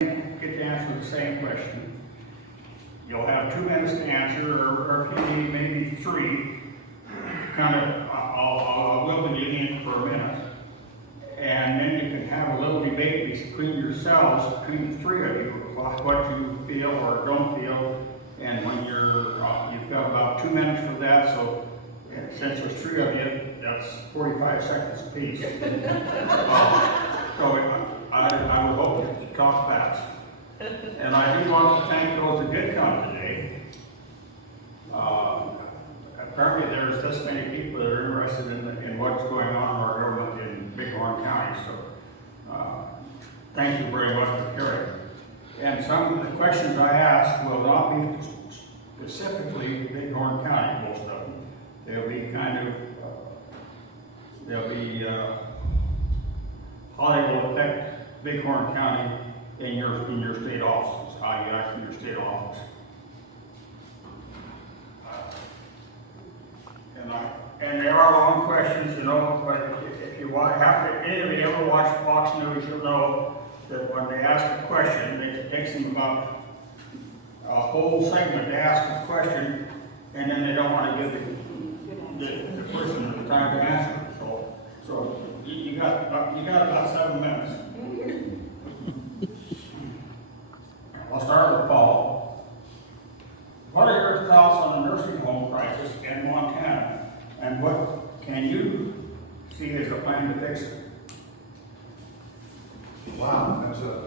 get to answer the same question. You'll have 2 minutes to answer, or if you need maybe 3, kind of, I'll will you in for a minute. And then you can have a little debate between yourselves, between the 3 of you, what you feel or don't feel. And when you've got about 2 minutes for that, so since there's 3 of you, that's 45 seconds apiece. So I would hope to talk fast. And I do want to thank those who did come today. Apparently there's this many people that are interested in what's going on in our government in Bighorn County, so thank you very much for caring. And some of the questions I asked will not be specifically Bighorn County, most of them. They'll be kind of, how they will affect Bighorn County in your state offices, how you act in your state office. And there are long questions, you know, but if you any of you ever watch Fox News, you'll know that when they ask a question, it takes them about a whole segment to ask a question, and then they don't want to give the person the time to answer. So you got about 7 minutes. I'll start with Paul. What are your thoughts on the nursing home crisis in Montana, and what can you see as a plan to fix it? Wow,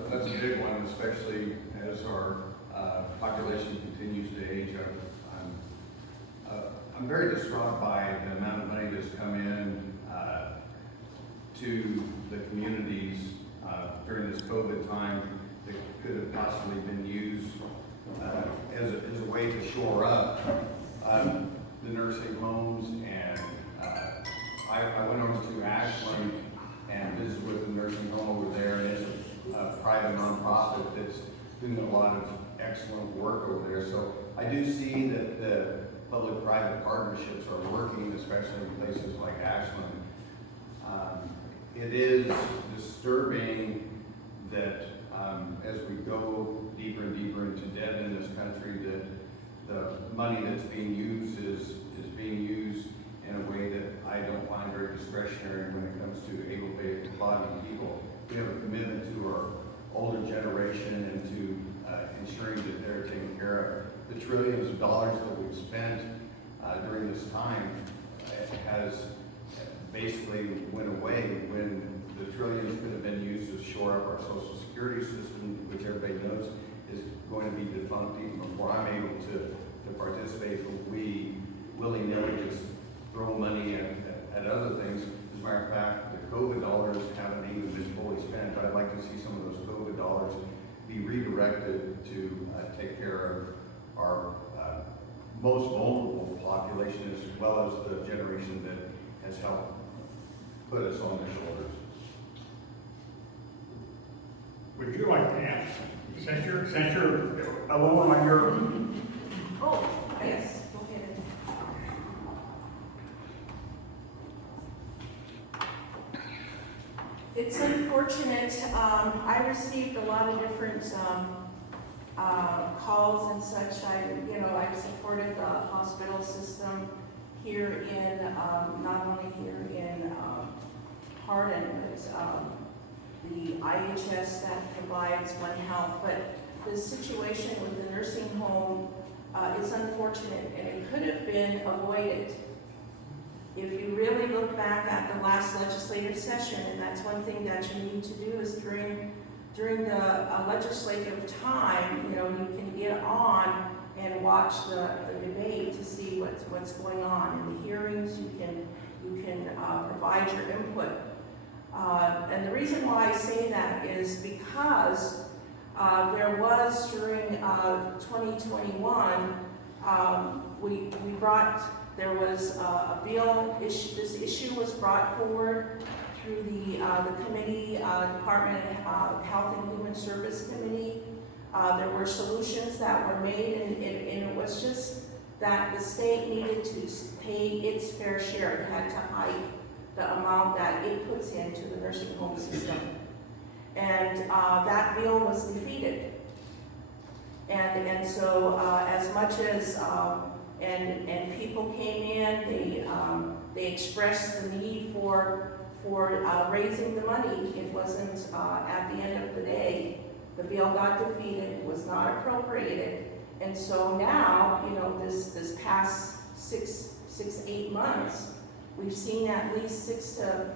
that's a big one, especially as our population continues to age. I'm very distraught by the amount of money that's come in to the communities during this COVID time that could have possibly been used as a way to shore up the nursing homes. And I went over to Ashland and visited with the nursing home over there, and it's a private nonprofit that's doing a lot of excellent work over there. So I do see that the public-private partnerships are working, especially in places like Ashland. It is disturbing that as we go deeper and deeper into debt in this country, that the money that's being used is being used in a way that I don't find very discretionary when it comes to able-bodied people. We have a commitment to our older generation and to ensuring that they're taken care of. The trillions of dollars that we've spent during this time has basically went away when the trillions could have been used to shore up our Social Security system, which everybody knows is going to be defunct even before I'm able to participate. But we willy-nilly just throw money at other things. As a matter of fact, the COVID dollars haven't even been fully spent, but I'd like to see some of those COVID dollars be redirected to take care of our most vulnerable population, as well as the generation that has helped put us on their shoulders. Would you like to answer? Since you're alone on your... Oh, yes, go ahead. It's unfortunate. I received a lot of different calls and such. I've supported the hospital system here in, not only here in Hardin, but the IHS that provides One Health. But the situation with the nursing home is unfortunate, and it could have been avoided. If you really look back at the last legislative session, and that's one thing that you need to do is during the legislative time, you can get on and watch the debate to see what's going on in the hearings. You can provide your input. And the reason why I say that is because there was during 2021, there was a bill issue. This issue was brought forward through the committee, Department of Health and Human Service Committee. There were solutions that were made, and it was just that the state needed to pay its fair share. It had to hike the amount that it puts into the nursing home system. And that bill was defeated. And so as much as, and people came in, they expressed the need for raising the money. It wasn't, at the end of the day, the bill got defeated, was not appropriated. And so now, you know, this past 8 months, we've seen at least six to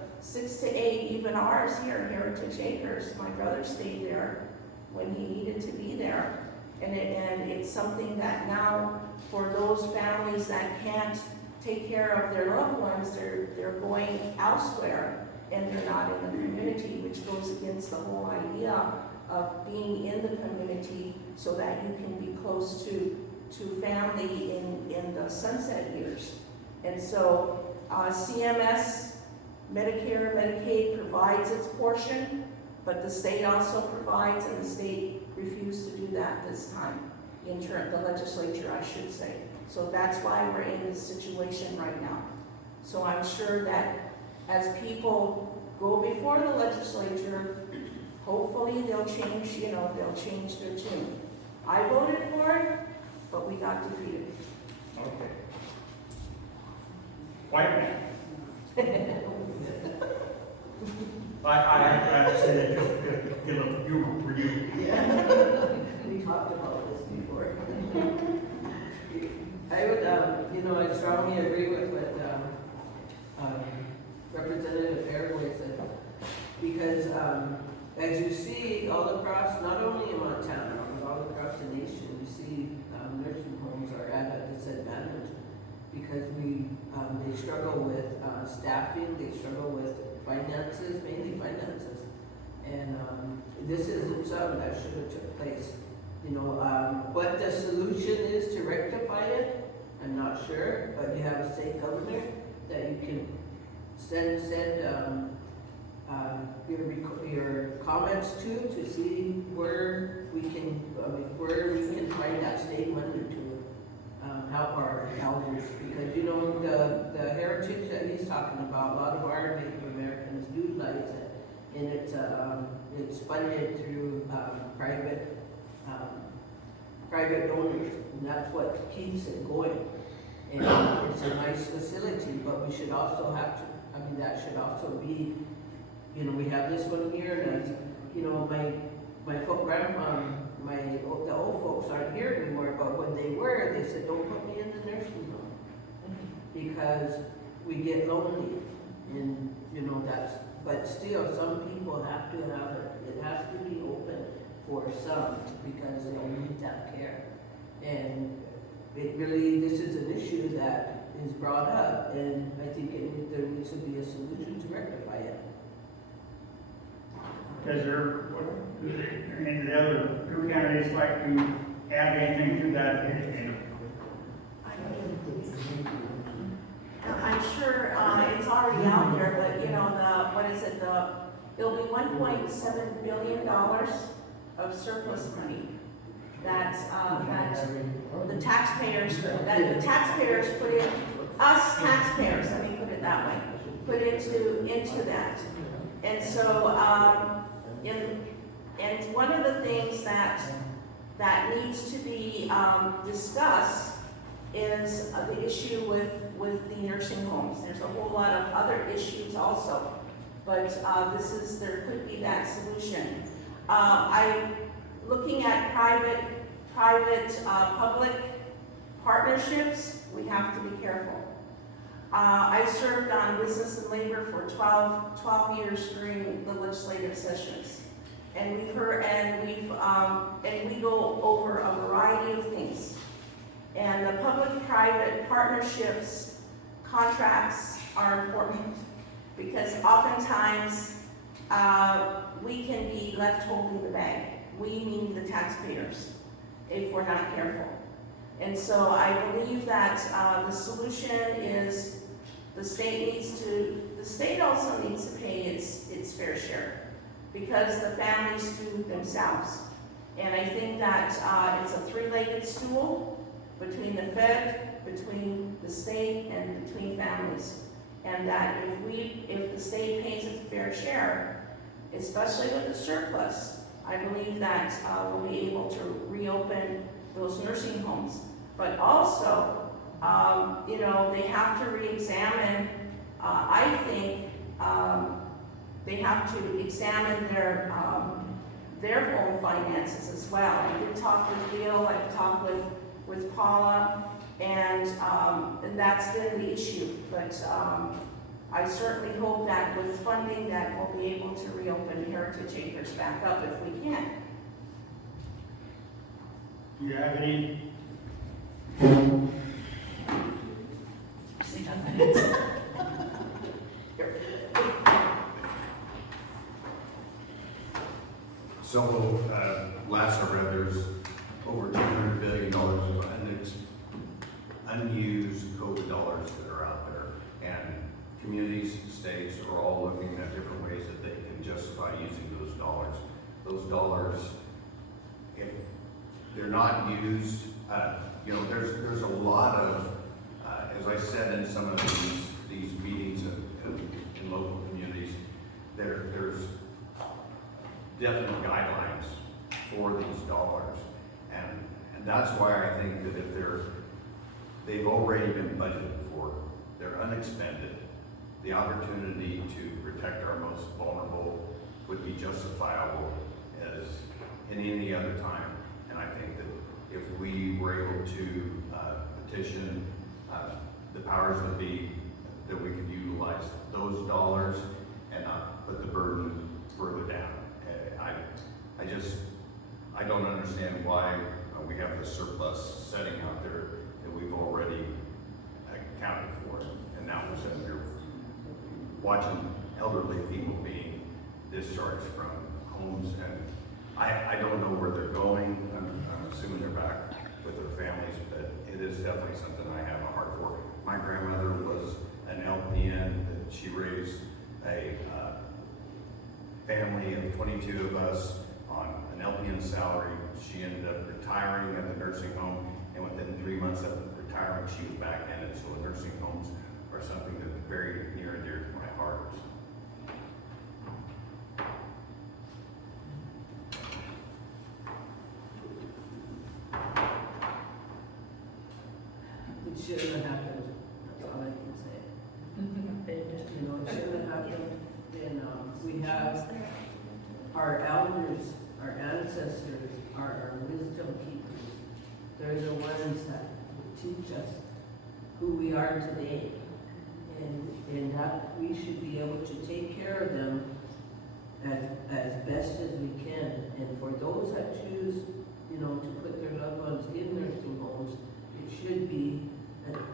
eight, even ours here, Heritage Acres. My brother stayed there when he needed to be there. And it's something that now, for those families that can't take care of their loved ones, they're going elsewhere, and they're not in the community, which goes against the whole idea of being in the community so that you can be close to family in the sunset years. And so CMS, Medicare, Medicaid provides its portion, but the state also provides, and the state refused to do that this time, the legislature, I should say. So that's why we're in this situation right now. So I'm sure that as people go before the legislature, hopefully they'll change, you know, they'll change their tune. I voted for it, but we got defeated. Okay. Whiteman. I have to say that just to get a little humor for you. Yeah, we talked about this before. I would, you know, I strongly agree with what Representative Peregoy said, because as you see all across, not only in Montana, but all across the nation, you see nursing homes are at a disadvantage because they struggle with staffing, they struggle with finances, mainly finances. And this isn't something that should have took place. You know, what the solution is to rectify it, I'm not sure, but you have a state governor that you can send your comments to see where we can find that state money to help our elders, because you know the heritage that he's talking about, a lot of our Native Americans utilize it, and it's funded through private donors, and that's what keeps it going. And it's a nice facility, but we should also have to, I mean, that should also be, you know, we have this one here, and you know, the old folks aren't here anymore, but when they were, they said, don't put me in the nursing home, because we get lonely, and you know, but still, some people have to have it. It has to be open for some, because they'll need that care. And this is an issue that is brought up, and I think there needs to be a solution to rectify it. Does any of the other two candidates like to add anything to that? I'm sure it's already out there, but you know, there'll be $1.7 billion of surplus money that the taxpayers put in, us taxpayers, let me put it that way, put into that. And so, and one of the things that needs to be discussed is the issue with the nursing homes. There's a whole lot of other issues also, but there could be that solution. Looking at private-public partnerships, we have to be careful. I served on business and labor for 12 years during the legislative sessions. And we go over a variety of things. And the public-private partnerships contracts are important, because oftentimes we can be left holding the bag. We mean the taxpayers, if we're not careful. And so I believe that the solution is the state also needs to pay its fair share, because the families do themselves. And I think that it's a three-legged stool between the Fed, between the state, and between families. And that if the state pays its fair share, especially with the surplus, I believe that we'll be able to reopen those nursing homes. But also, you know, they have to re-examine, I think, they have to examine their own finances as well. I did talk with Bill, I've talked with Paula, and that's been the issue. But I certainly hope that with funding that we'll be able to reopen Heritage Acres back up if we can. Do you have any? So, last I read, there's over $200 billion of unused COVID dollars that are out there. And communities, states are all looking at different ways that they can justify using those dollars. Those dollars, if they're not used, you know, there's a lot of, as I said in some of these meetings in local communities, there's definite guidelines for these dollars. And that's why I think that if they've already been budgeted for, they're unexpended, the opportunity to protect our most vulnerable would be justifiable as in any other time. And I think that if we were able to petition, the powers that be, that we could utilize those dollars and not put the burden further down. I don't understand why we have this surplus setting out there that we've already accounted for, and now we're sitting here watching elderly people being discharged from homes, and I don't know where they're going. I'm assuming they're back with their families, but it is definitely something I have a heart for. My grandmother was an LPN that she raised a family of 22 of us on an LPN salary. She ended up retiring at the nursing home, and within 3 months of retirement, she was back in it. So nursing homes are something that's very near and dear to my heart. It shouldn't have happened, that's all I can say. You know, it shouldn't have happened, and, we have our elders, our ancestors, our wisdom keepers. They're the ones that teach us who we are today. And that we should be able to take care of them as best as we can. And for those that choose, you know, to put their loved ones in nursing homes, it should be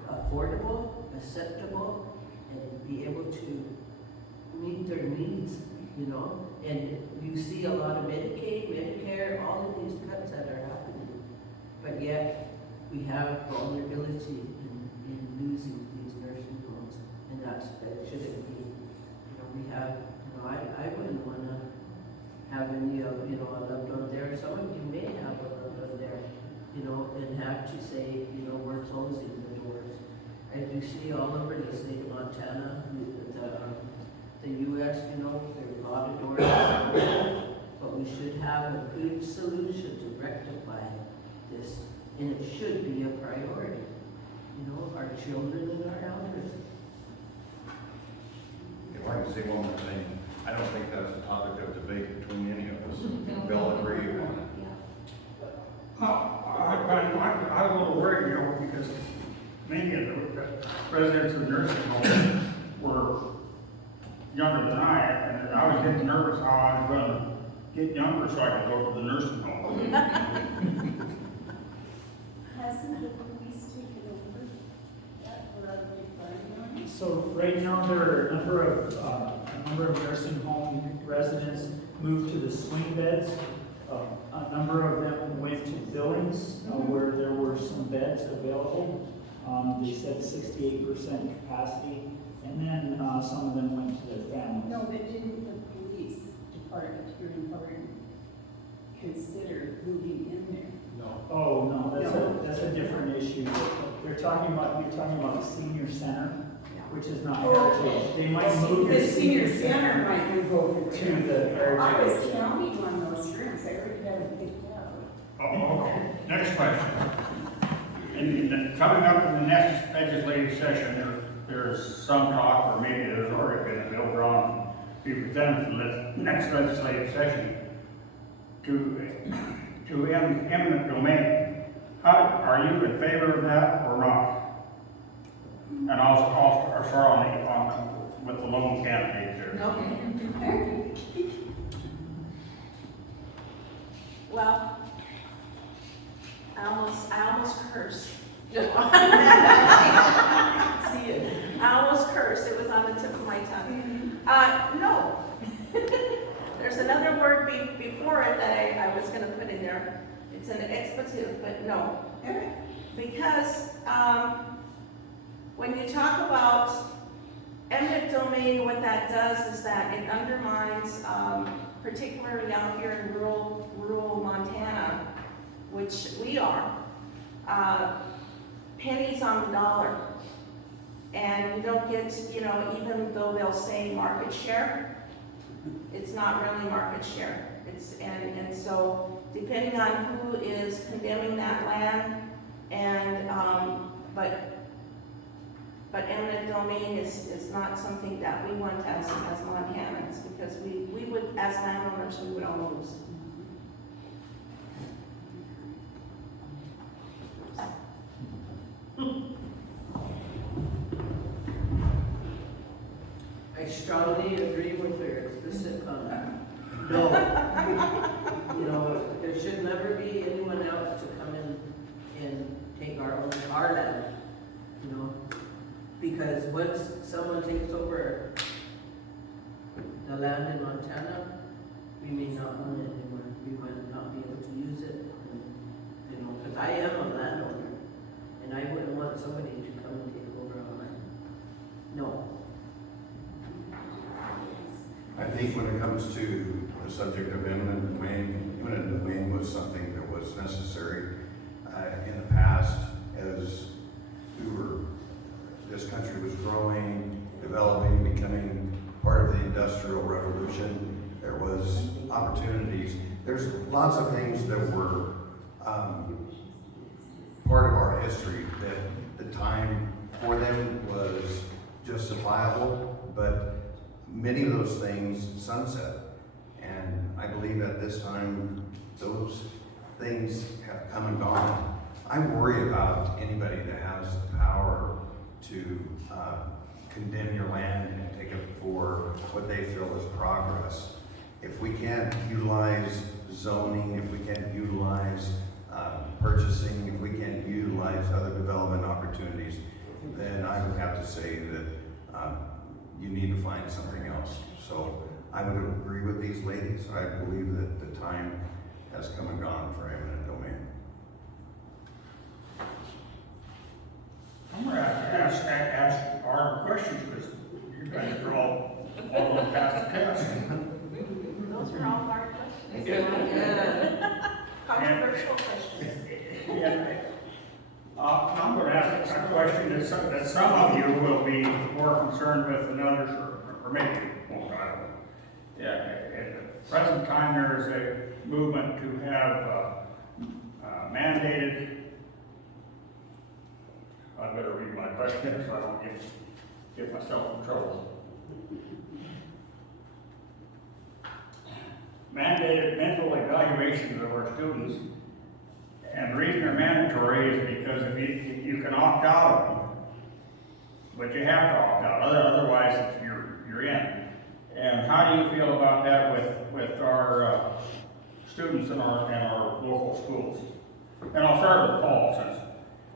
affordable, acceptable, and be able to meet their needs, you know. And you see a lot of Medicaid, Medicare, all of these cuts that are happening. But yet, we have vulnerability in losing these nursing homes, and that shouldn't be. You know, we have, you know, I wouldn't want to have any of, you know, a loved one there. Some of you may have a loved one there, you know, and have to say, you know, we're closing the doors. As you see all over the state of Montana, the U.S., you know, there are a lot of doors open, but we should have a good solution to rectify this, and it should be a priority. You know, our children and our elders. If I can say one more thing, I don't think that's a topic of debate between any of us. We all agree on it. I'm a little worried, you know, because many of the residents of the nursing home were younger than I, and I was getting nervous how I was gonna get younger so I could go to the nursing home. Hasn't the police taken over that for other departments? So right now, there are a number of nursing home residents moved to the swing beds. A number of them went to buildings where there were some beds available. They said 68% capacity, and then some of them went to their families. No, but didn't the police department here in Hardin consider moving in there? No. Oh no, that's a different issue. You're talking about the senior center. Yeah. which is not heritage. They might move The the senior center might move over to to the I was heritage. counting on those rooms, I already had them picked out. Oh, okay. Next question. Coming up in the next legislative session, there's some talk, or maybe there's already been a bill drawn, to be presented to the next legislative session to end eminent domain. Are you in favor of that or not? And also, or sorry, with the lone candidate there. No. Well, I almost cursed. See it. I almost cursed, it was on the tip of my tongue. No. There's another word before it that I was gonna put in there. It's an expletive, but no. Because, when you talk about eminent domain, what that does is that it undermines, particularly out here in rural Montana, which we are, pennies on the dollar. And you don't get, even though they'll say market share, it's not really market share. And so depending on who is condemning that land, and, but eminent domain is not something that we want as Montanans, because we would, as landowners, we would all lose. I strongly agree with her explicit comment. No. There should never be anyone else to come in and take our land, because once someone takes over the land in Montana, we may not own it anymore. We might not be able to use it, because I am a landowner, and I wouldn't want somebody to come and take over our land. No. I think when it comes to the subject of eminent domain was something that was necessary in the past as this country was growing, developing, becoming part of the Industrial Revolution. There was opportunities. There's lots of things that were part of our history that the time for them was justifiable, but many of those things sunset. And I believe at this time, those things have come and gone. I worry about anybody that has the power to condemn your land and take it for what they feel is progress. If we can't utilize zoning, if we can't utilize purchasing, if we can't utilize other development opportunities, then I would have to say that you need to find something else. So I would agree with these ladies. I believe that the time has come and gone for eminent domain. I'm gonna have to ask our questions, because you guys are all the way past the test. Those are all hard questions. Yeah. Controversial questions. Yeah. I'm gonna ask a question that some of you will be more concerned with than others, or maybe won't, I don't know. Yeah, at the present time, there is a movement to have mandated, I better read my question so I don't get myself in trouble. Mandated mental evaluations of our students. And the reason they're mandatory is because if you can opt out of them, but you have to opt out, otherwise you're in. And how do you feel about that with our students in our local schools? And I'll start with Paul, since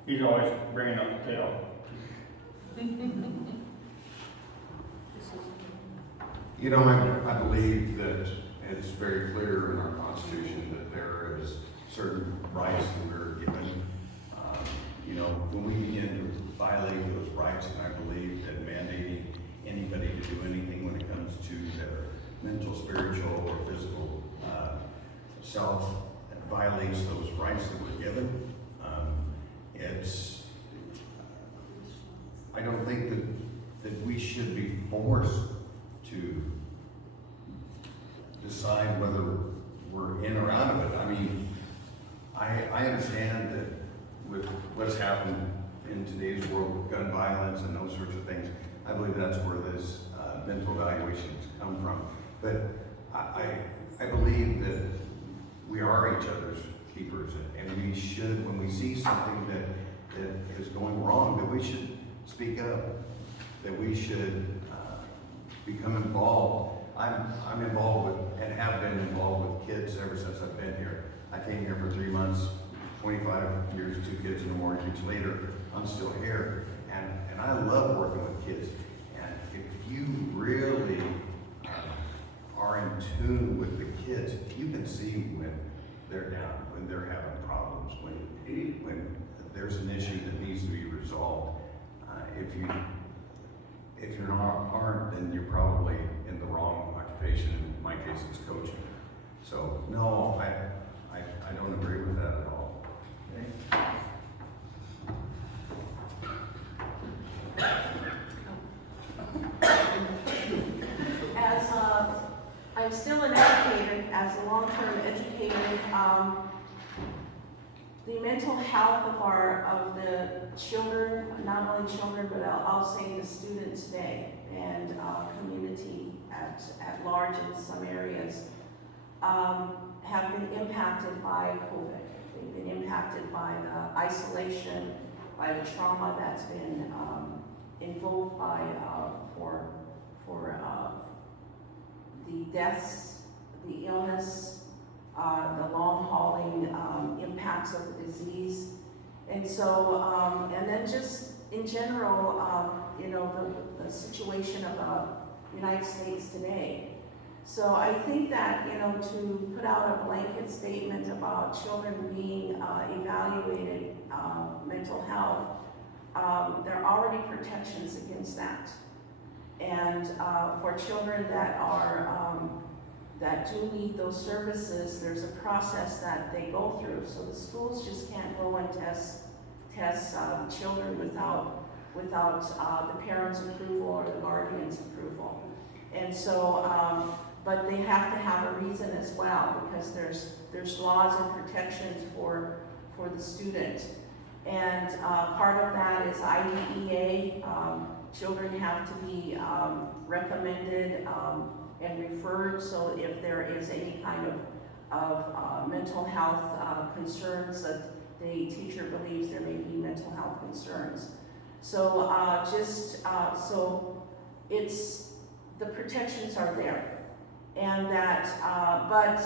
he's always bringing up the tail. I believe that it's very clear in our Constitution that there is certain rights that we're given. When we begin to violate those rights, and I believe that mandating anybody to do anything when it comes to their mental, spiritual, or physical self violates those rights that we're given. I don't think that that we should be forced to decide whether we're in or out of it. I mean, I understand that with what's happened in today's world with gun violence and those sorts of things, I believe that's where this mental evaluation has come from. But I believe that we are each other's keepers, and we should, when we see something that is going wrong, that we should speak up, that we should become involved. I'm involved with, and have been involved with kids ever since I've been here. I came here for 3 months, 25 years, 2 kids and a mortgage later, I'm still here. And I love working with kids. And if you really are in tune with the kids, you can see when they're down, when they're having problems, when there's an issue that needs to be resolved. If you're not aren't, then you're probably in the wrong occupation. In my case, it's coaching. So no, I don't agree with that at all. As I'm still an educator, as a long-term educator, the mental health of the children, not only children, but I'll say the students today and community at large in some areas, have been impacted by COVID. They've been impacted by the isolation, by the trauma that's been invoked by for the deaths, the illness, the long-hauling impacts of the disease. And so, and then just in general, you know, the situation of the United States today. So I think that, you know, to put out a blanket statement about children being evaluated mental health, there are already protections against that. And for children that are that do need those services, there's a process that they go through. So the schools just can't go and test children without the parents' approval or the guardian's approval. And so, but they have to have a reason as well, because there's laws and protections for the student. And part of that is IDEA. Children have to be recommended and referred, so if there is any kind of mental health concerns that the teacher believes there may be mental health concerns. So so it's, the protections are there. And that, but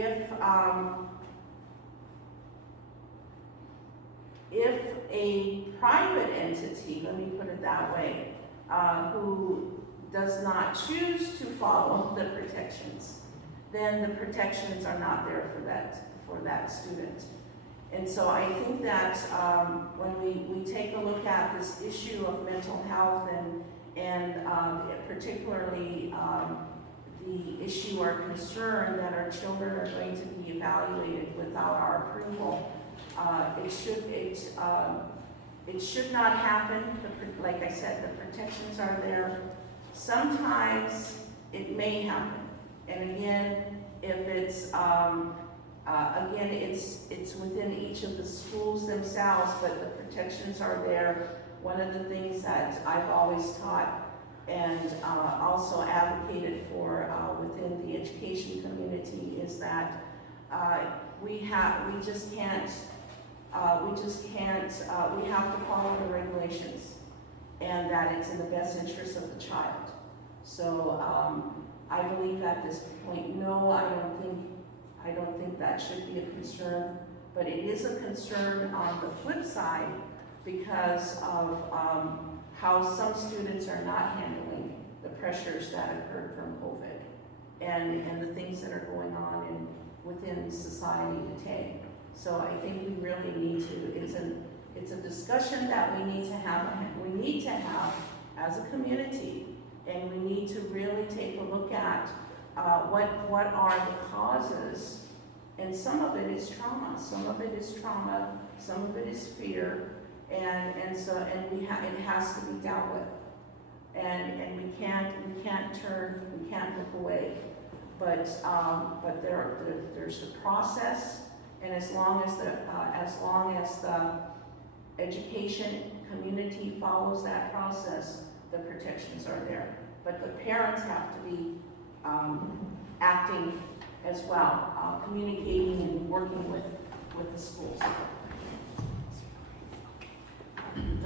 if a private entity, let me put it that way, who does not choose to follow the protections, then the protections are not there for that student. And so I think that when we take a look at this issue of mental health and particularly the issue or concern that our children are going to be evaluated without our approval, it should not happen. Like I said, the protections are there. Sometimes it may happen, and again, if it's it's within each of the schools themselves, but the protections are there. One of the things that I've always taught and also advocated for within the education community is that we have to follow the regulations, and that it's in the best interest of the child. So I believe at this point, no, I don't think that should be a concern, but it is a concern on the flip side because of how some students are not handling the pressures that occurred from COVID and the things that are going on within society today. So I think we really need to, it's a discussion that we need to have as a community, and we need to really take a look at what are the causes, and some of it is trauma, some of it is fear, and it has to be dealt with. and we can't look away. But there's the process, and as long as the education community follows that process, the protections are there. But the parents have to be acting as well, communicating and working with the schools.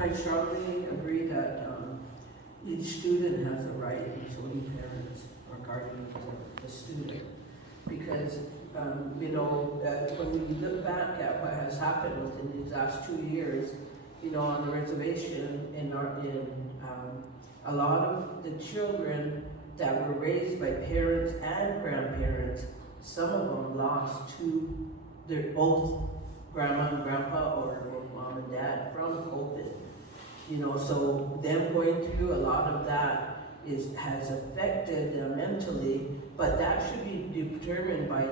I strongly agree that each student has a right, including parents or guardians of the student. Because, when we look back at what has happened within these last 2 years, on the reservation a lot of the children that were raised by parents and grandparents, some of them lost their both grandma and grandpa or mom and dad from COVID. So them going through a lot of that has affected them mentally, but that should be determined by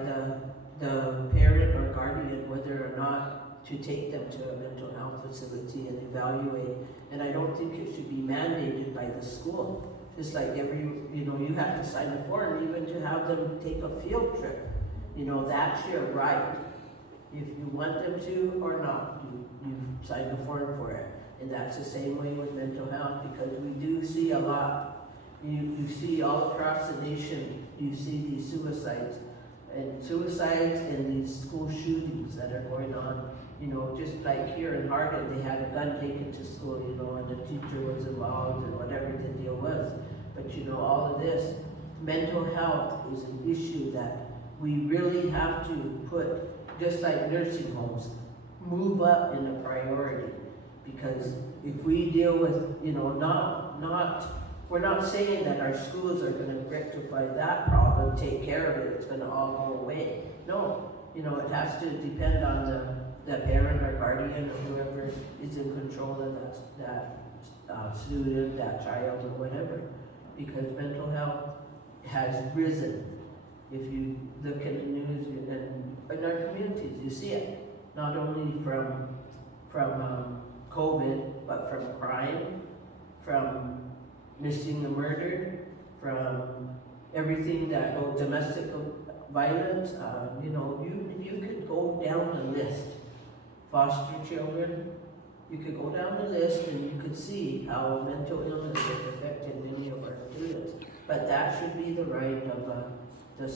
the parent or guardian whether or not to take them to a mental health facility and evaluate. And I don't think it should be mandated by the school. Just like you have to sign a form even to have them take a field trip. That's your right. If you want them to or not, you sign the form for it. And that's the same way with mental health, because we do see a lot. You see all across the nation, you see these suicides and these school shootings that are going on. Just like here in Harden, they had a gun taken to school, and the teacher was involved and whatever the deal was. But all of this, mental health is an issue that we really have to put, just like nursing homes, move up in a priority. Because if we deal with, we're not saying that our schools are gonna rectify that problem, take care of it, it's gonna all go away. No, it has to depend on the parent or guardian or whoever is in control of that student, that child or whatever. Because mental health has risen. If you look at the news and in our communities, you see it. Not only from COVID, but from crime, from missing and murdered, from everything that domestic violence. You could go down the list. Foster children, you could go down the list and you could see how mental illness has affected many of our students. But that should be the right of the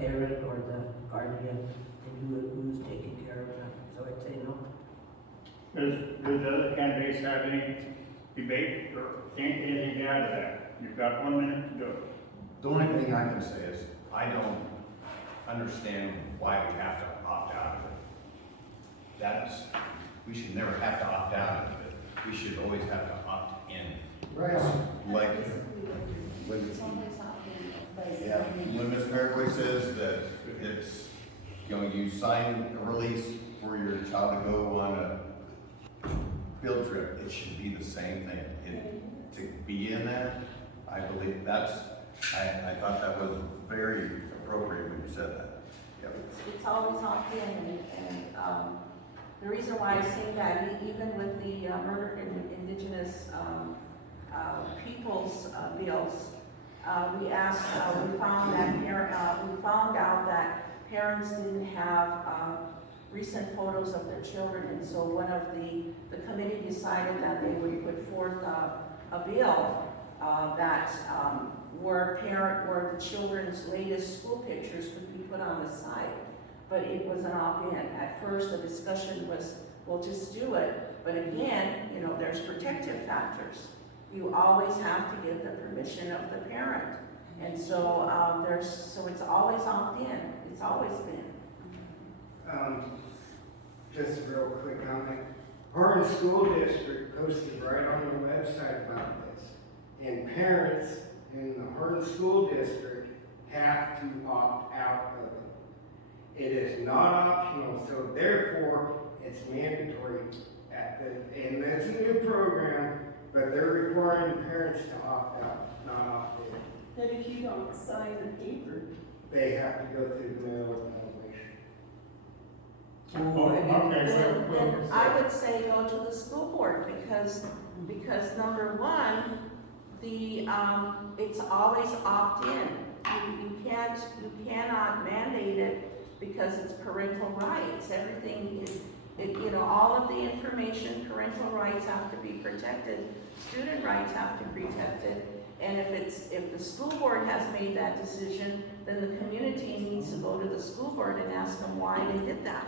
parent or the guardian and who's taking care of them. So I'd say no. Does the other candidates have any debate or anything to add to that? You've got 1 minute to do it. The only thing I can say is, I don't understand why we have to opt out of it. We should never have to opt out of it. We should always have to opt in. Right. Like, when Ms. Peregoy says that it's, you sign a release for your child to go on a field trip, it should be the same thing. To be in that, I believe I thought that was very appropriate when you said that. Yep. It's always opt-in, and the reason why I say that, even with the murdered indigenous peoples bills, we found out that parents didn't have recent photos of their children, and so one of the committee decided that they would put forth a bill that where the children's latest school pictures could be put on the site. But it was an opt-in. At first, the discussion was, well, just do it. But again, there's protective factors. You always have to give the permission of the parent. And so so it's always opt-in. It's always been. Just a real quick comment. Harden School District posted right on their website about this. And parents in the Harden School District have to opt out of it. It is not optional, so therefore it's mandatory and that's a new program, but they're requiring parents to opt out, not opt in. But if you don't sign the paper, They have to go through the mail evaluation. Then I would say go to the school board, because number one, it's always opt-in. You cannot mandate it because it's parental rights. Everything is, you know, all of the information, parental rights have to be protected, student rights have to be protected. And if the school board has made that decision, then the community needs to go to the school board and ask them why they did that.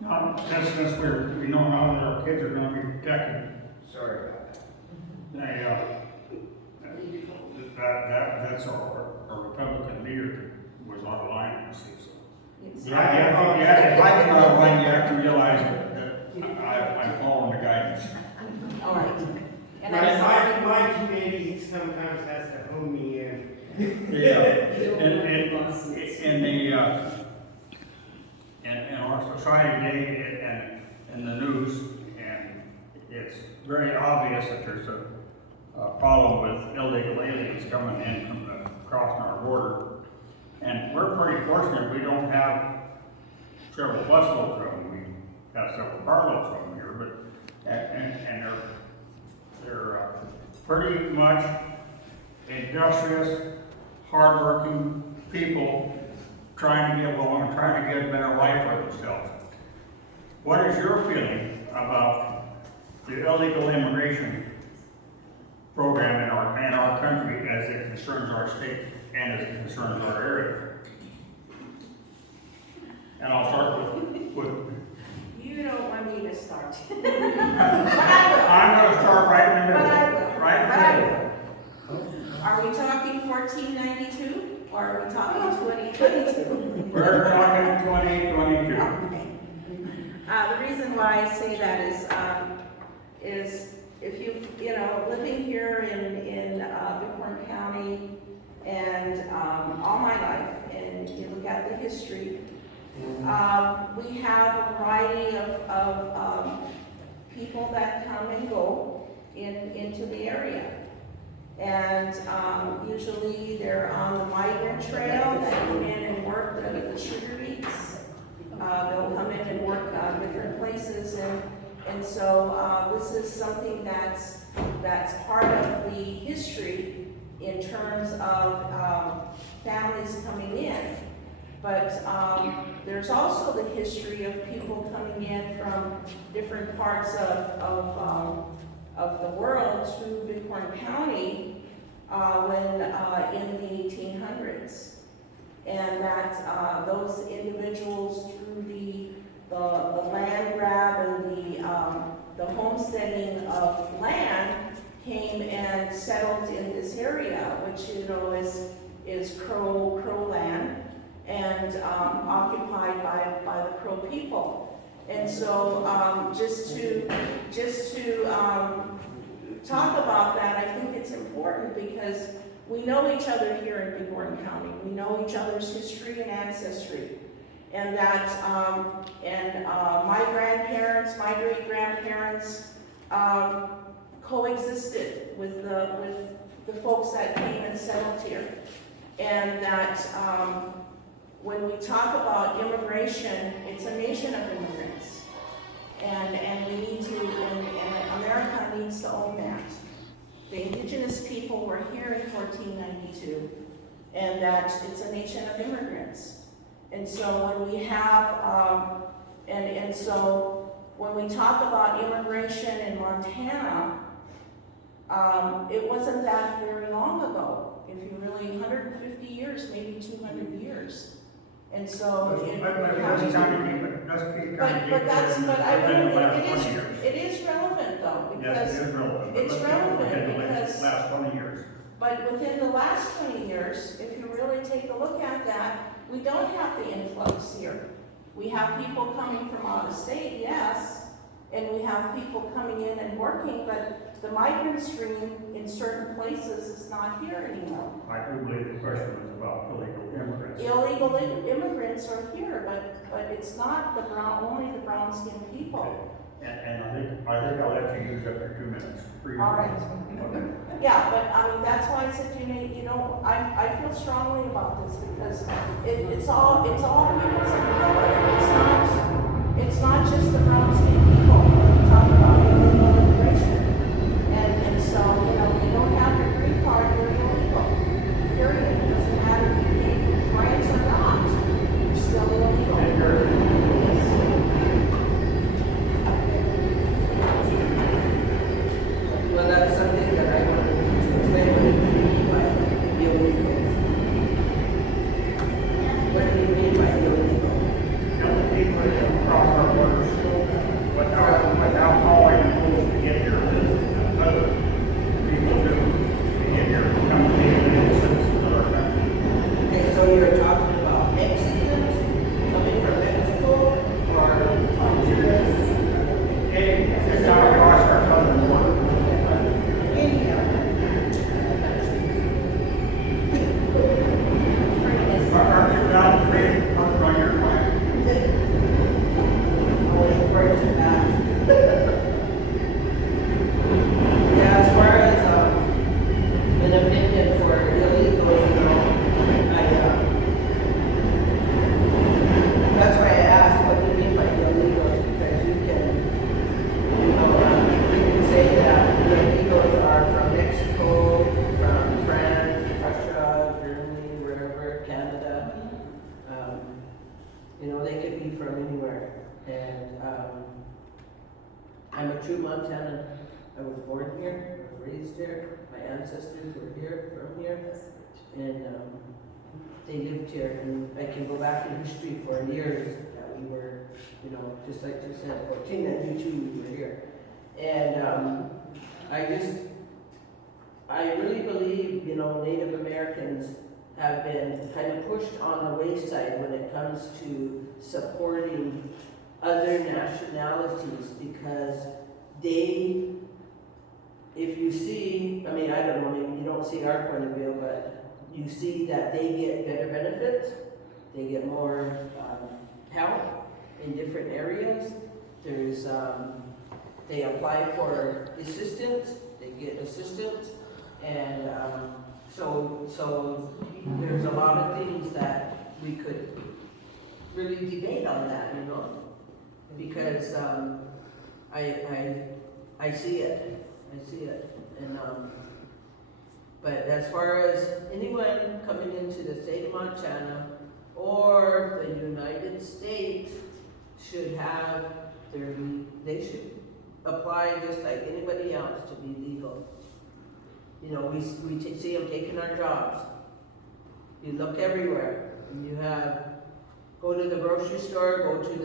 Now, since we know how our kids are gonna be protected, Sorry about that. that's our Republican leader was out of line, I see, so. It's- Yeah, if I get out of line, you have to realize that I'm following the guidance. All right. And I'm sorry. My committee sometimes has to hone me in. Yeah, and our society today and the news, and it's very obvious that there's a problem with illegal aliens coming in from crossing our border. And we're pretty fortunate, we don't have several busloads of them, we have several carloads of them here, but, and they're pretty much industrious, hardworking people trying to get along and trying to get a better life for themselves. What is your feeling about the illegal immigration program in our country as it concerns our state and as it concerns our area? And I'll start with You don't want me to start. I'm gonna start right in the But I middle. will. Right in But the I middle. will. Are we talking 1492 or are we talking 2022? We're talking 2022. Okay. The reason why I say that is if you know, living here in Bighorn County and all my life, and you look at the history, we have a variety of people that come and go into the area. And usually they're on the migrant trail, they come in and work the sugar beets. They'll come in and work different places, and so this is something that's part of the history in terms of families coming in. But there's also the history of people coming in from different parts of the world to Bighorn County when in the 1800s. And that those individuals through the land grab and the homesteading of land came and settled in this area, which you know is Crow land and occupied by the Crow people. And so just to talk about that, I think it's important because we know each other here in Bighorn County. We know each other's history and ancestry. And that, my grandparents, my great-grandparents coexisted with the folks that came and settled here. And that when we talk about immigration, it's a nation of immigrants. And we need to, and America needs to own that. The indigenous people were here in 1492, and that it's a nation of immigrants. And so when we have, and so when we talk about immigration in Montana, it wasn't that very long ago. If you really, 150 years, maybe 200 years. And so But I think it is relevant though, Yes, because it is relevant. it's relevant Within the because- last 20 years. but within the last 20 years, if you really take a look at that, we don't have the influx here. We have people coming from out of state, yes, and we have people coming in and working, but the migrant stream in certain places is not here anymore. I do believe the question was about illegal immigrants. Illegal immigrants are here, but it's not only the brown-skinned people. And I think I'll let you use up your 2 minutes. All right. Okay. Yeah, but I mean, that's why I said I feel strongly about this because it's all peoples of color. It's not just the brown-skinned people when we talk about illegal immigration. And they could be from anywhere. And, I'm a true Montanan. I was born here, I was raised here, my ancestors were here, from here, and, they lived here, and I can go back in history for years that we were, you know, just like you said, 1492 we were here. And, I really believe, you know, Native Americans have been kind of pushed on the wayside when it comes to supporting other nationalities, because they, if you see, I mean, I don't know, maybe you don't see our point of view, but you see that they get better benefits, they get more help in different areas. There's, they apply for assistance, they get assistance, and so there's a lot of things that we could really debate on that, you know, because I see it, and but as far as anyone coming into the state of Montana or the United States should have they should apply just like anybody else to be legal. You know, we see them taking our jobs. You look everywhere, and you go to the grocery store, go to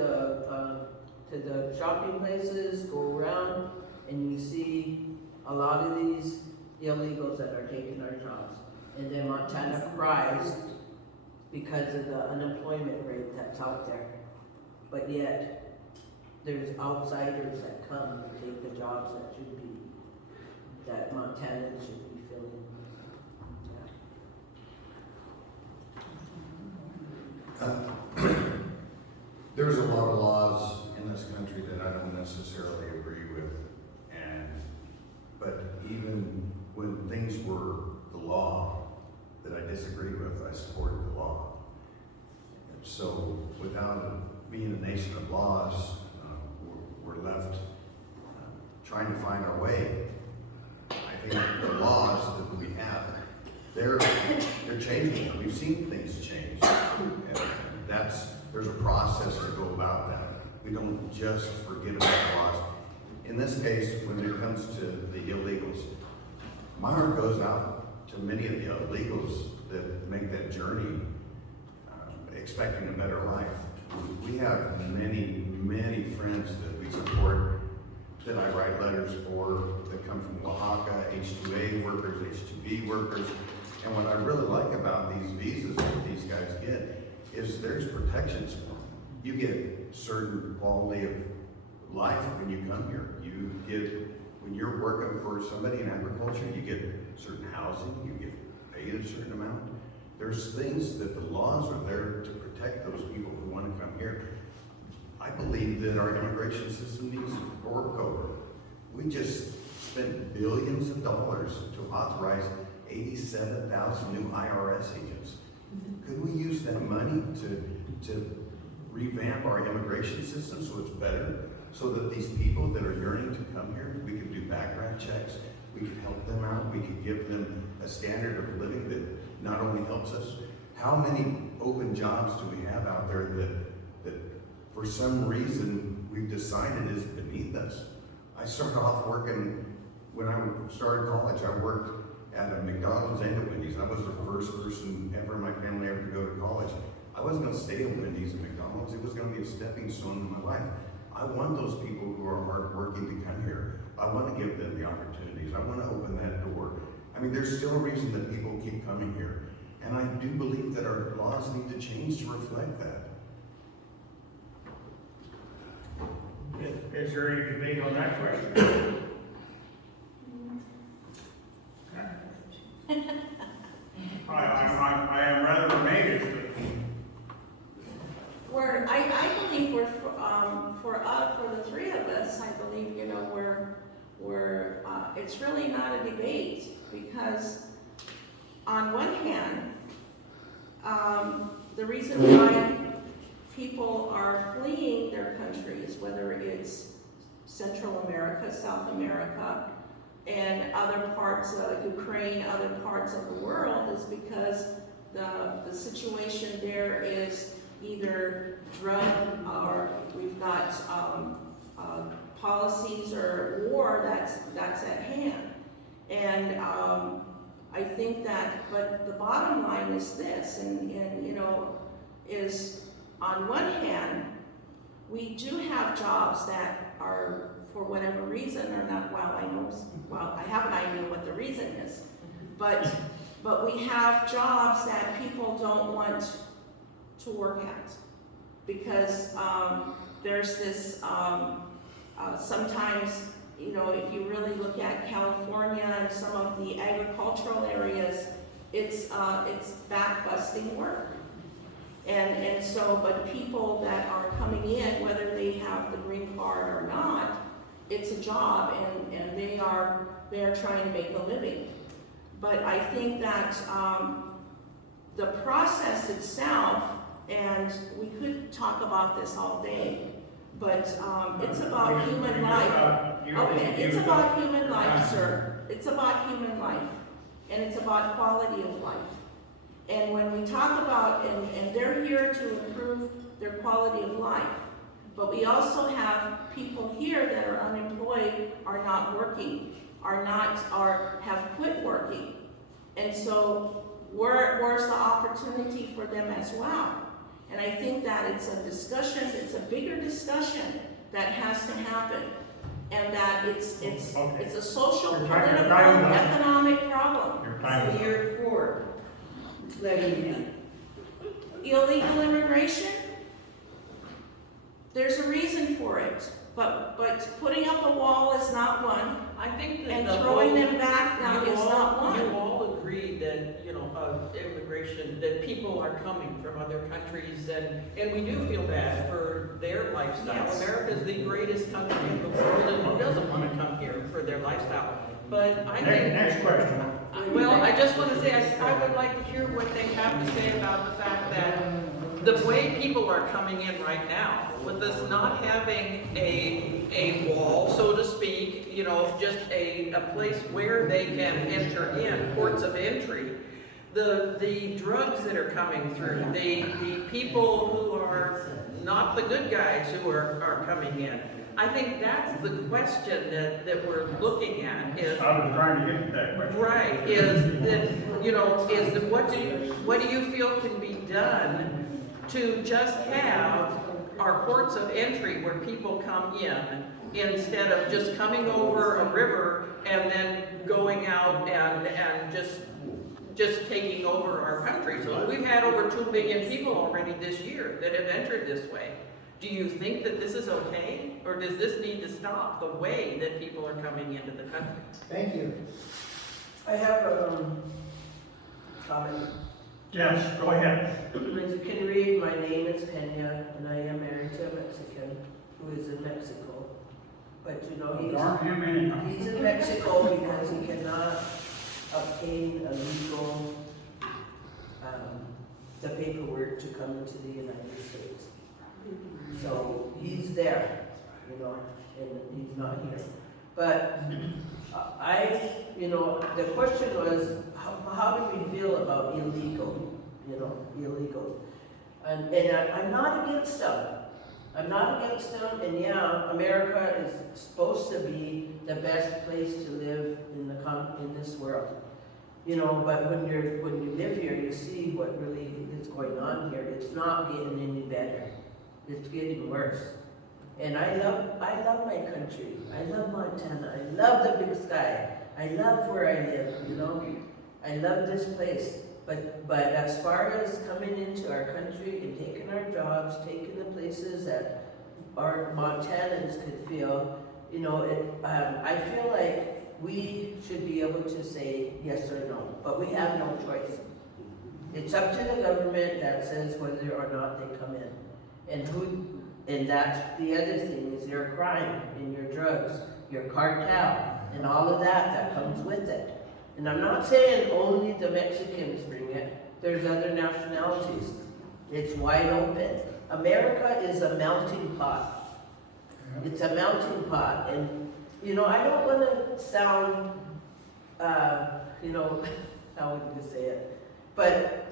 the shopping places, go around, and you see a lot of these illegals that are taking our jobs. And then Montana cries because of the unemployment rate that's out there. But yet, there's outsiders that come and take the jobs that Montanans should be filling. There's a lot of laws in this country that I don't necessarily agree with, but even when things were the law that I disagree with, I supported the law. And so without being a nation of laws, we're left trying to find our way. I think the laws that we have, they're changing. We've seen things change, and there's a process to go about that. We don't just forget about the laws. In this case, when it comes to the illegals, my heart goes out to many of the illegals that make that journey expecting a better life. We have many, many friends that we support, that I write letters for, that come from Oaxaca, H-2A workers, H-2B workers. And what I really like about these visas that these guys get is there's protections for them. You get certain quality of life when you come here. When you're working for somebody in agriculture, you get certain housing, you get paid a certain amount. There's things that the laws are there to protect those people who want to come here. I believe that our immigration system needs to work over. We just spent billions of dollars to authorize 87,000 new IRS agents. Could we use that money to revamp our immigration system so it's better? So that these people that are yearning to come here, we could do background checks, we could help them out, we could give them a standard of living that not only helps us. How many open jobs do we have out there that for some reason we've decided is beneath us? I started off working, when I started college, I worked at a McDonald's and a Wendy's. I was the first person ever in my family ever to go to college. I wasn't gonna stay at Wendy's and McDonald's, it was gonna be a stepping stone in my life. I want those people who are hardworking to come here. I want to give them the opportunities. I want to open that door. I mean, there's still a reason that people keep coming here. And I do believe that our laws need to change to reflect that. Is there any debate on that question? I am rather amazed that I believe for the three of us, I believe, you know, it's really not a debate, because on one hand, the reason why people are fleeing their countries, whether it's Central America, South America, and other parts of Ukraine, other parts of the world, is because the situation there is either drug, or we've got, policies or war that's at hand. And, I think that, but the bottom line is this, and you know, is on one hand, we do have jobs that are, for whatever reason, are not, I have an idea what the reason is, but we have jobs that people don't want to work at, because, there's this, sometimes, you know, if you really look at California and some of the agricultural areas, it's back-busting work. And so, but people that are coming in, whether they have the green card or not, it's a job, and they're trying to make a living. But I think that, the process itself, and we could talk about this all day, but, it's about human life. Okay, it's about human life, sir. It's about human life, and it's about quality of life. And when we talk about, and they're here to improve their quality of life, but we also have people here that are unemployed, are not working, have quit working. And so where's the opportunity for them as well? And I think that it's a discussion, it's a bigger discussion that has to happen. And that it's a social, political, economic problem. So you're for letting in Illegal immigration, there's a reason for it, but putting up a wall is not one, I think that and the throwing whole- them back now is not one. You all agree that, you know, immigration, that people are coming from other countries, and we do feel bad for their lifestyle. Yes. America is the greatest country in the world, and who doesn't want to come here for their lifestyle? But I think, Next question. well, I just want to say, I would like to hear what they have to say about the fact that the way people are coming in right now, with us not having a wall, so to speak, you know, just a place where they can enter in, ports of entry, the drugs that are coming through, the people who are not the good guys who are coming in. I think that's the question that we're looking at is. I was trying to get to that question. Right, is that, you know, is that what do you feel can be done to just have our ports of entry where people come in, instead of just coming over a river and then going out and just taking over our country. So we've had over 2 million people already this year that have entered this way. Do you think that this is okay, or does this need to stop, the way that people are coming into the country? Thank you. I have a comment. Yes, go ahead. As you can read, my name is Pena, and I am married to a Mexican who is in Mexico. But you know, Darn him anyhow. he's in Mexico because he cannot obtain a legal, the paperwork to come into the United States. So he's there, you know, and he's not here. But you know, the question was, how do we feel about illegal, you know, illegal? And I'm not against them. I'm not against them, and yeah, America is supposed to be the best place to live in this world. You know, but when you live here, you see what really is going on here. It's not getting any better. It's getting worse. And I love my country. I love Montana. I love the big sky. I love where I live, you know. I love this place. But as far as coming into our country and taking our jobs, taking the places that our Montanans could feel, you know, I feel like we should be able to say yes or no, but we have no choice. It's up to the government that says whether or not they come in. And that's the other thing, is your crime and your drugs, your cartel, and all of that comes with it. And I'm not saying only the Mexicans bring it. There's other nationalities. It's wide open. America is a melting pot. It's a melting pot. And, you know, I don't want to sound, you know, how would you say it? But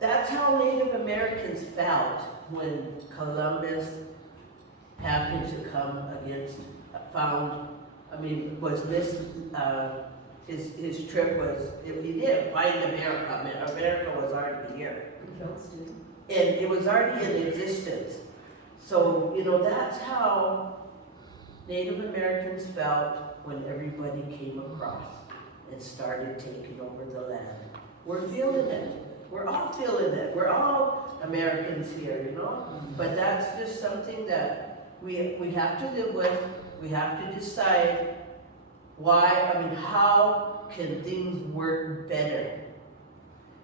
that's how Native Americans felt when Columbus happened to come against, his trip was, he did find America. I mean, America was already here. And it was already in existence. So, that's how Native Americans felt when everybody came across and started taking over the land. We're feeling it. We're all feeling it. We're all Americans here, But that's just something that we have to live with. We have to decide how can things work better?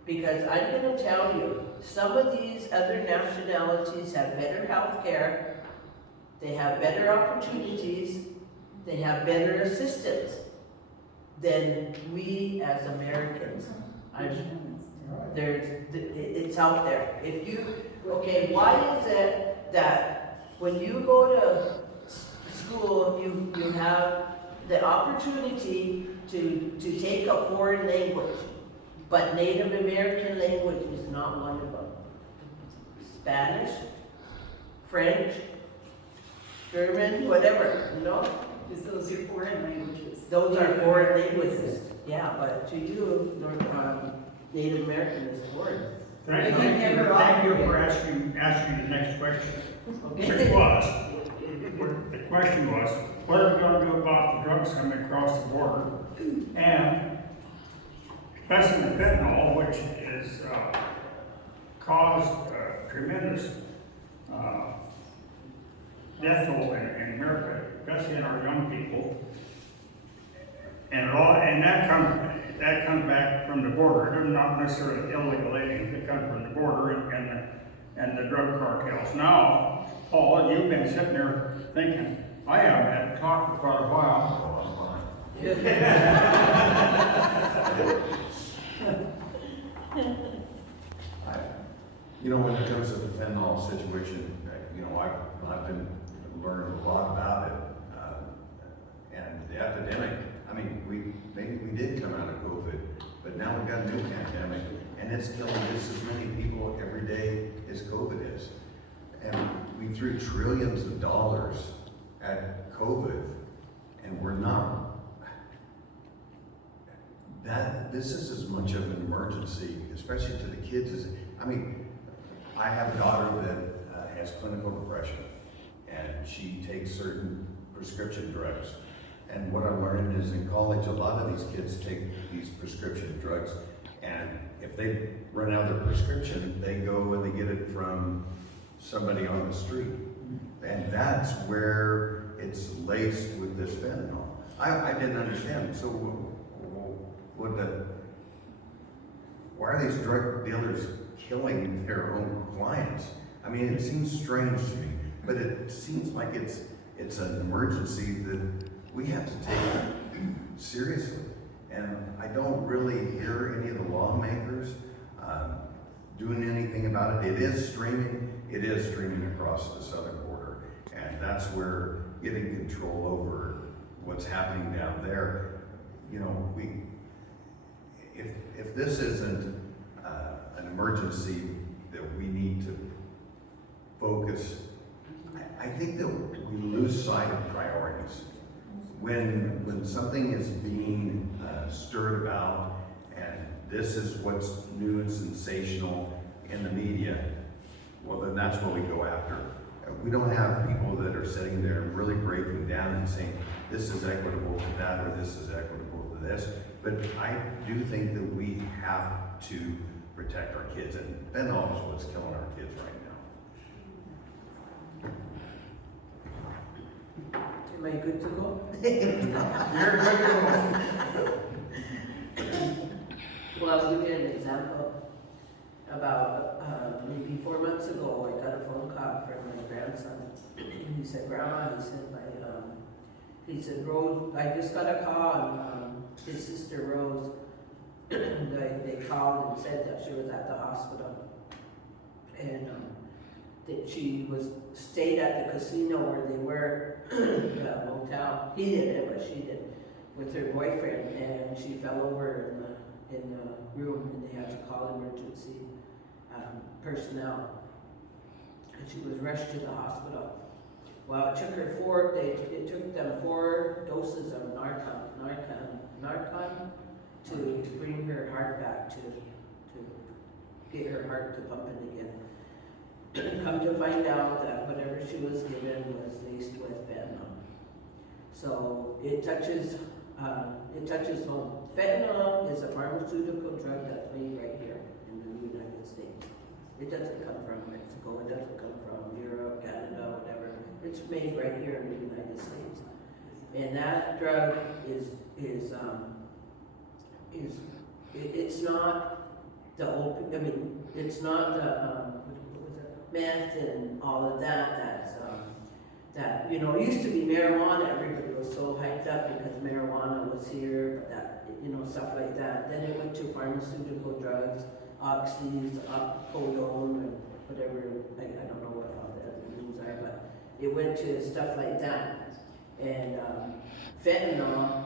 Because I'm gonna tell you, some of these other nationalities have better health care, they have better opportunities, they have better assistance than we as Americans. It's out there. Why is it that when you go to school, you have the opportunity to take a foreign language, but Native American language is not one of them? Spanish, French, German, whatever, Because those are foreign languages. Those are foreign languages. Yeah, but to you, Native American is foreign. Thank you, thank you for asking the next question. Okay. The question was, what are we gonna do about the drugs coming across the border? And especially the fentanyl, which is, caused tremendous, death toll in America, especially in our young people. And that comes back from the border. They're not necessarily illegal aliens, they come from the border and the drug cartels. Now, Paul, you've been sitting there thinking, I haven't had to talk for quite a while. When it comes to the fentanyl situation, I've been learning a lot about it. And the epidemic, we did come out of COVID, but now we've got a new pandemic, and it's killing just as many people every day as COVID is. And we threw trillions of dollars at COVID, and we're not. This is as much of an emergency, especially to the kids, I have a daughter that has clinical depression, and she takes certain prescription drugs. And what I'm learning is in college, a lot of these kids take these prescription drugs, and if they run out of their prescription, they go and they get it from somebody on the street. And that's where it's laced with this fentanyl. I didn't understand. So why are these drug dealers killing their own clients? It seems strange to me, but it seems like it's an emergency that we have to take seriously. And I don't really hear any of the lawmakers doing anything about it. It is streaming across the southern border. And that's where getting control over what's happening down there, if this isn't an emergency that we need to focus, I think that we lose sight of priorities. When something is being stirred about, and this is what's new and sensational in the media, well, then that's what we go after. We don't have people that are sitting there really breaking down and saying, this is equitable to that, or this is equitable to this. But I do think that we have to protect our kids, and fentanyl is what's killing our kids right now. Am I good to go? You're good to go. Well, I'll give you an example. About maybe 4 months ago, I got a phone call from my grandson. He said, Grandma, he said, Rose, I just got a call, and his sister Rose, they called and said that she was at the hospital. And that she stayed at the casino where they were, the motel. He didn't, but she did, with her boyfriend, and she fell over in the room, and they had to call emergency. personnel. And she was rushed to the hospital. Well, it took her it took them 4 doses of Narcan to bring her heart back to get her heart to pumping again. Come to find out that whatever she was given was laced with fentanyl. So it touches home. Fentanyl is a pharmaceutical drug that's made right here in the United States. It doesn't come from Mexico, it doesn't come from Europe, Canada, whatever. It's made right here in the United States. And that drug it's not the old, it's not the, what was it, meth and all of that, that, it used to be marijuana, everybody was so hyped up because marijuana was here, but that, stuff like that. Then it went to pharmaceutical drugs, oxys, oxycodone, and whatever, I don't know what all the other names are, but it went to stuff like that. And fentanyl,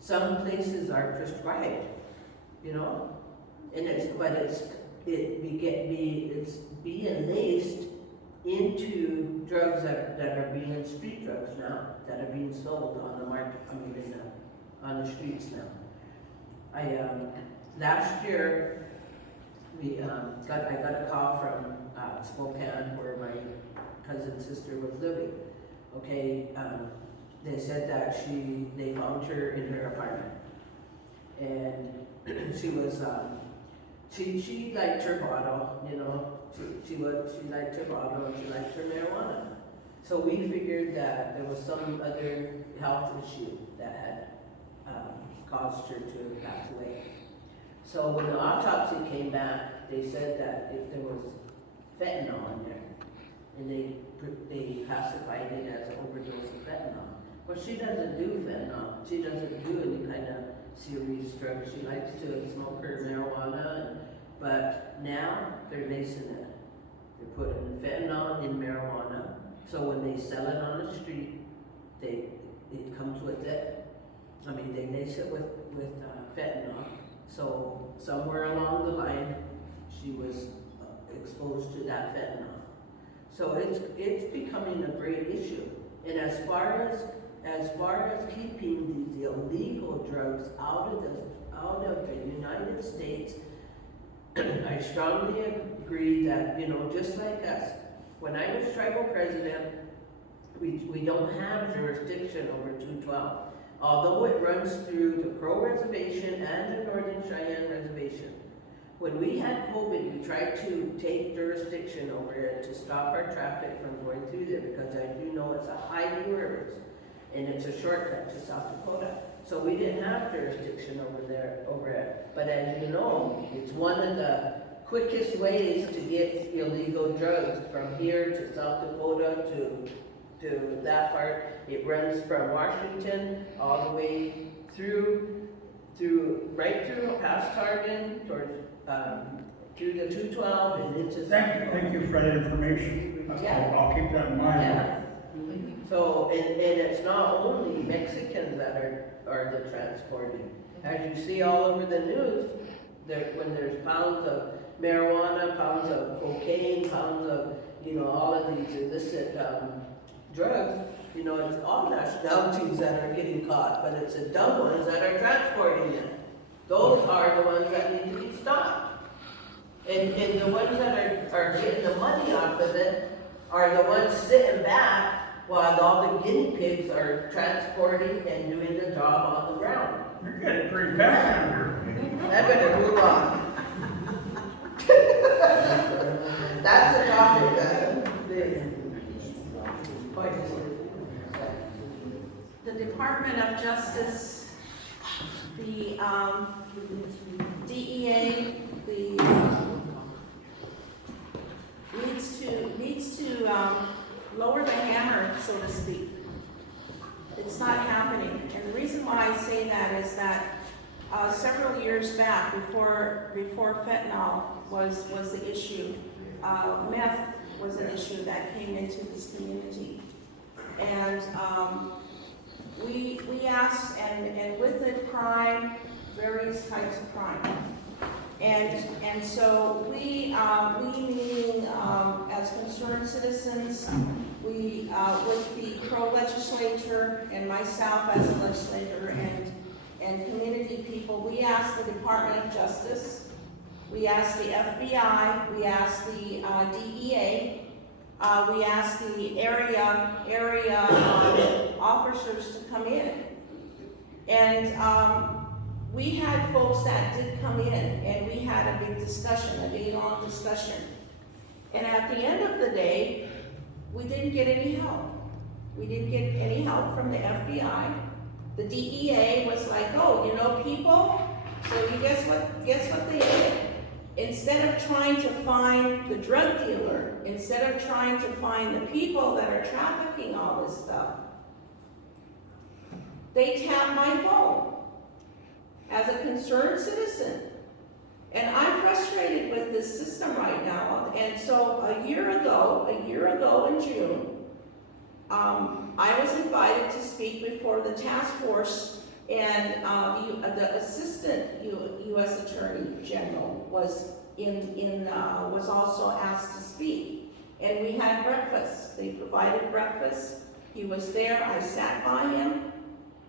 some places are prescribed, and it's being laced into drugs that are being street drugs now, that are being sold on the market, on the streets now. Last year, I got a call from Spokane, where my cousin's sister was living. Okay, they said that they found her in her apartment, and she was she liked her bottle, she liked her bottle and she liked her marijuana. So we figured that there was some other health issue that had caused her to pass away. So when the autopsy came back, they said that there was fentanyl in there, and they classified it as an overdose of fentanyl. Well, she doesn't do fentanyl. She doesn't do any kind of serious drugs. She likes to smoke her marijuana, but now they're lacing it. They're putting fentanyl in marijuana, so when they sell it on the street, it comes with it. They lace it with fentanyl. So somewhere along the line, she was exposed to that fentanyl. So it's becoming a great issue. And as far as keeping these illegal drugs out of the United States, I strongly agree that, just like us, when I was tribal president, we don't have jurisdiction over 212. Although it runs through the Crow Reservation and the Northern Cheyenne Reservation. When we had COVID, we tried to take jurisdiction over it to stop our traffic from going through there, because I do know it's a highly rivers and it's a shortcut to South Dakota. So we didn't have jurisdiction over it. But as you know, it's one of the quickest ways to get illegal drugs from here to South Dakota to that part. It runs from Washington all the way right through past Target, towards through the 212 and into. Thank you for that information. Yeah. I'll keep that in mind. Yeah. So, and it's not only Mexicans that are the transporting. As you see all over the news, when there's pounds of marijuana, pounds of cocaine, pounds of, all of these illicit drugs, it's all nationalities that are getting caught, but it's the dumb ones that are transporting it. Those are the ones that need to be stopped. And the ones that are getting the money off of it are the ones sitting back while all the guinea pigs are transporting and doing the job on the ground. You're getting pretty passionate here. I better move on. That's the topic. The Department of Justice, the DEA, needs to lower the hammer, so to speak. It's not happening, and the reason why I say that is that several years back, before fentanyl was the issue, meth was an issue that came into this community, and we asked, and with the crime, various types of crime, And so we meaning, as concerned citizens, we, with the pro-legislature and myself as a legislator and community people, we asked the Department of Justice, we asked the FBI, we asked the DEA, we asked the area officers to come in. And we had folks that did come in, and we had a big discussion, a day-long discussion. And at the end of the day, we didn't get any help. We didn't get any help from the FBI. The DEA was like, oh, you know, people, so you guess what they did? Instead of trying to find the drug dealer, instead of trying to find the people that are trafficking all this stuff, they tapped my phone as a concerned citizen. And I'm frustrated with this system right now. And so a year ago in June, I was invited to speak before the task force, and the assistant U.S. Attorney General was was also asked to speak. And we had breakfast. They provided breakfast. He was there. I sat by him,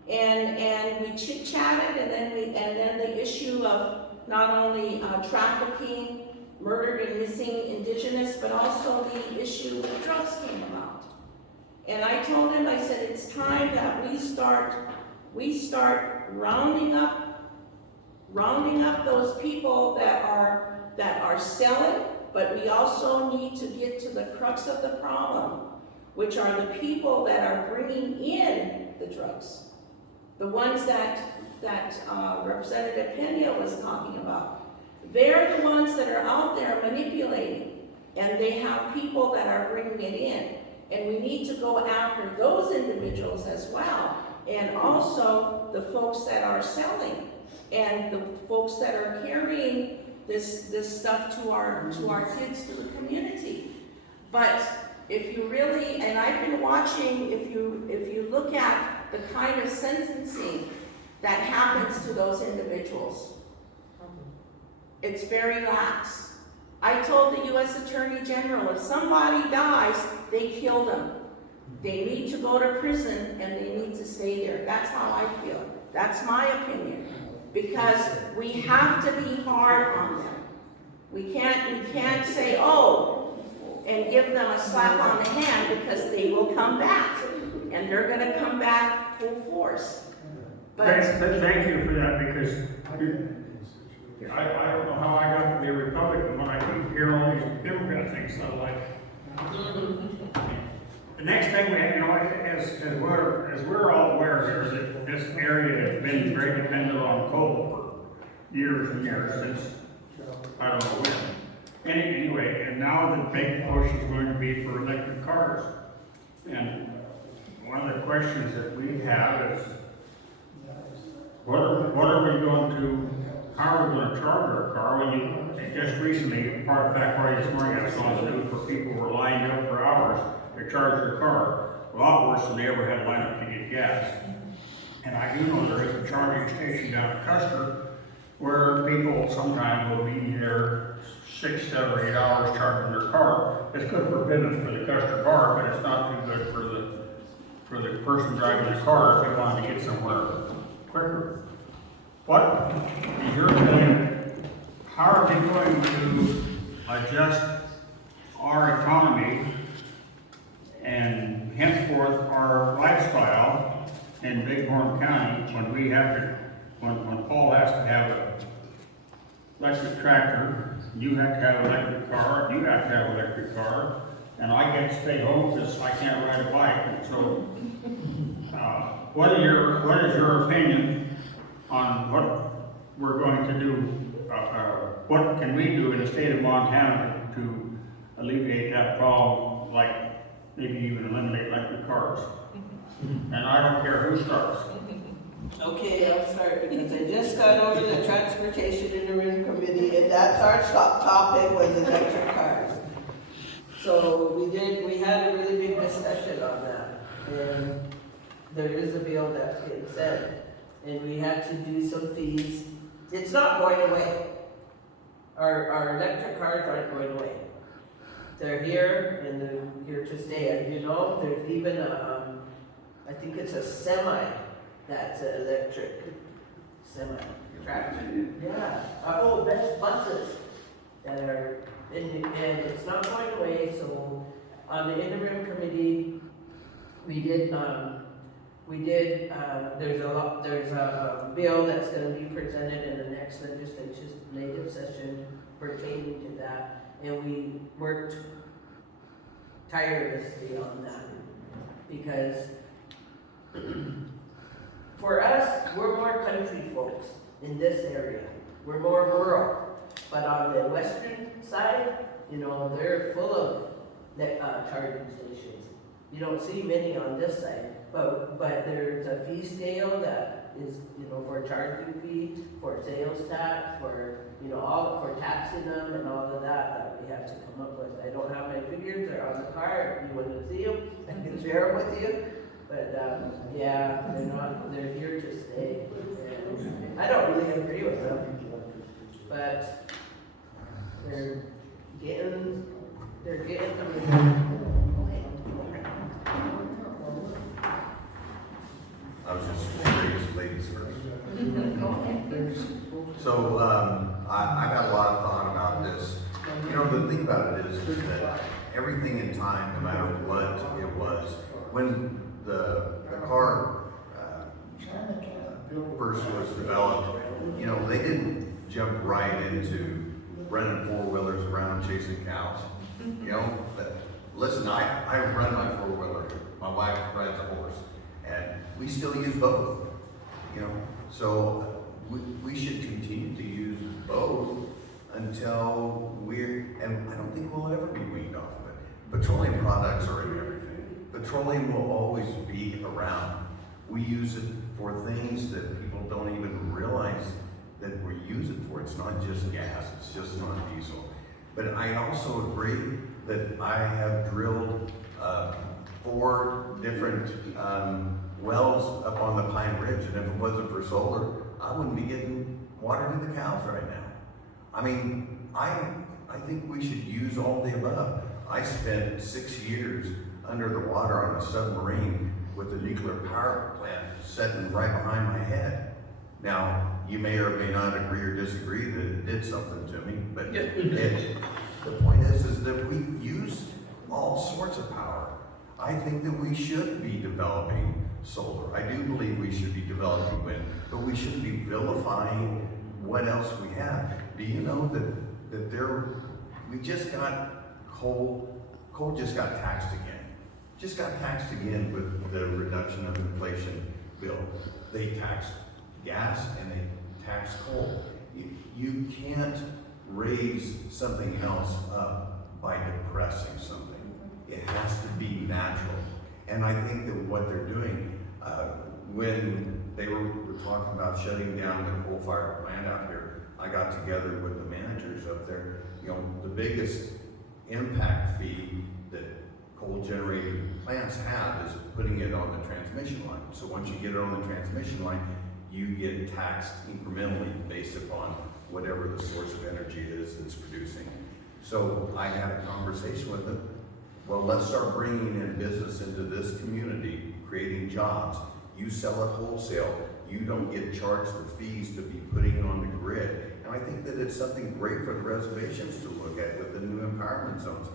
and we chit-chatted, and then the issue of not only trafficking, murdered and missing indigenous, but also the issue of drugs came about. And I told him, I said, it's time that we start rounding up those people that are selling, but we also need to get to the crux of the problem, which are the people that are bringing in the drugs. The ones that Representative Pena was talking about. They're the ones that are out there manipulating, and they have people that are bringing it in. And we need to go after those individuals as well, and also the folks that are selling, and the folks that are carrying this stuff to our kids, to the community. But if you really, and I've been watching, if you look at the kind of sentencing that happens to those individuals, it's very lax. I told the U.S. Attorney General, if somebody dies, they kill them. They need to go to prison, and they need to stay there. That's how I feel. That's my opinion. Because we have to be hard on them. We can't say, oh, and give them a slap on the hand, because they will come back. And they're going to come back full force. But Thank you for that, because I don't know how I got to be a Republican when I keep hearing all these Democrat things. So like, the next thing we have, you know, as we're all aware here, that this area has been very dependent on coal for years and years, since I don't know when. Anyway, and now the big push is going to be for electric cars. And one of the questions that we have is, what are we going to, how are we going to charge our car when you, just recently, part of the fact right this morning I saw the news where people were lined up for hours to charge their car, a lot worse than they ever had lined up to get gas. And I do know there is a charging station down at Custer where people sometimes will be there 6, 7, or 8 hours charging their car. It's good for business for the Custer bar, but it's not too good for the person driving the car if they want to get somewhere quicker. What is your opinion? How are we going to adjust our economy and henceforth our lifestyle in Bighorn County when we have to, when Paul has to have an electric tractor, you have to have an electric car, you have to have an electric car, and I get to stay home because I can't ride a bike. And so, what is your opinion on what we're going to do? What can we do in the state of Montana to alleviate that problem, like maybe even eliminate electric cars? And I don't care who starts. Okay, I'll start, because I just got over the Transportation Interim Committee, and that's our top topic, was electric cars. So we had a really big discussion on that, and there is a bill that's getting sent, and we had to do some fees. It's not going away. our electric cars aren't going away. They're here and they're here to stay, and you know, there's even a, I think it's a semi that's an electric semi tractor. Yeah, there's buses that are, and it's not going away, so on the interim committee, there's a bill that's gonna be presented in the next legislative session pertaining to that, and we worked tirelessly on that, because for us, we're more country folks in this area, we're more rural, but on the western side, you know, they're full of charging stations. You don't see many on this side, but there's a fee scale that is, you know, for charging fee, for sales tax, for, you know, all, for taxing them and all of that we have to come up with. I don't have my figures, they're on the car, if you want to see them, I can share them with you. But, yeah, they're here to stay. And I don't really agree with them, but they're getting I was just curious, ladies first. So, I got a lot of thought about this. You know, the thing about it is that everything in time, no matter what it was, when the car first was developed, you know, they didn't jump right into running four-wheelers around chasing cows. You know, but listen, I run my four-wheeler, my wife rides a horse, and we still use both, you know. So we should continue to use both until and I don't think we'll ever be weaned off of it. Petroleum products are in everything. Petroleum will always be around. We use it for things that people don't even realize that we use it for. It's not just gas, it's just not diesel. But I also agree that I have drilled 4 different wells up on the Pine Ridge, and if it wasn't for solar, I wouldn't be getting water to the cows right now. I mean, I think we should use all the above. I spent 6 years under the water on a submarine with a nuclear power plant sitting right behind my head. Now, you may or may not agree or disagree that it did something to me, but the point is that we use all sorts of power. I think that we should be developing solar. I do believe we should be developing wind, but we shouldn't be vilifying what else we have. Do you know that we just got coal just got taxed again. Just got taxed again with the reduction of inflation bill. They taxed gas and they tax coal. You can't raise something else up by depressing something. It has to be natural. And I think that what they're doing, when they were talking about shutting down the coal-fired plant out here, I got together with the managers up there. You know, the biggest impact fee that coal-generated plants have is putting it on the transmission line. So once you get it on the transmission line, you get taxed incrementally based upon whatever the source of energy is that's producing. So I had a conversation with them. Well, let's start bringing in business into this community, creating jobs. You sell it wholesale. You don't get charged the fees to be putting it on the grid. And I think that it's something great for the reservations to look at with the new empowerment zones.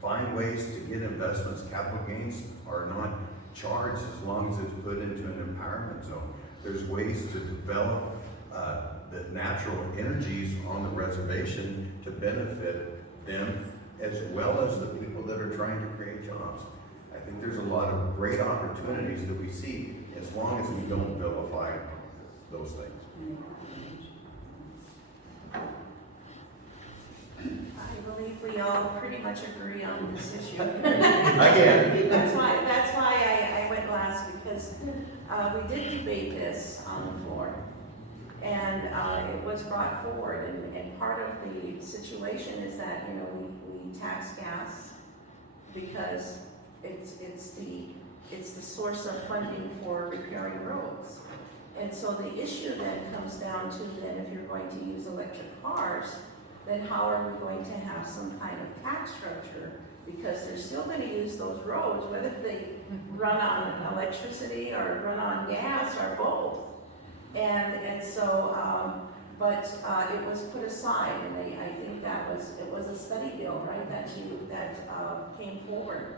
Find ways to get investments. Capital gains are not charged as long as it's put into an empowerment zone. There's ways to develop the natural energies on the reservation to benefit them as well as the people that are trying to create jobs. I think there's a lot of great opportunities that we see as long as we don't vilify those things. I believe we all pretty much agree on this issue. Again. That's why I went last, because we did debate this on the floor. And it was brought forward, and part of the situation is that, you know, we tax gas because it's the source of funding for repairing roads. And so the issue then comes down to then if you're going to use electric cars, then how are we going to have some kind of tax structure? Because they're still gonna use those roads, whether they run on electricity or run on gas or both. And so, but it was put aside, and I think it was a study bill, right, that came forward.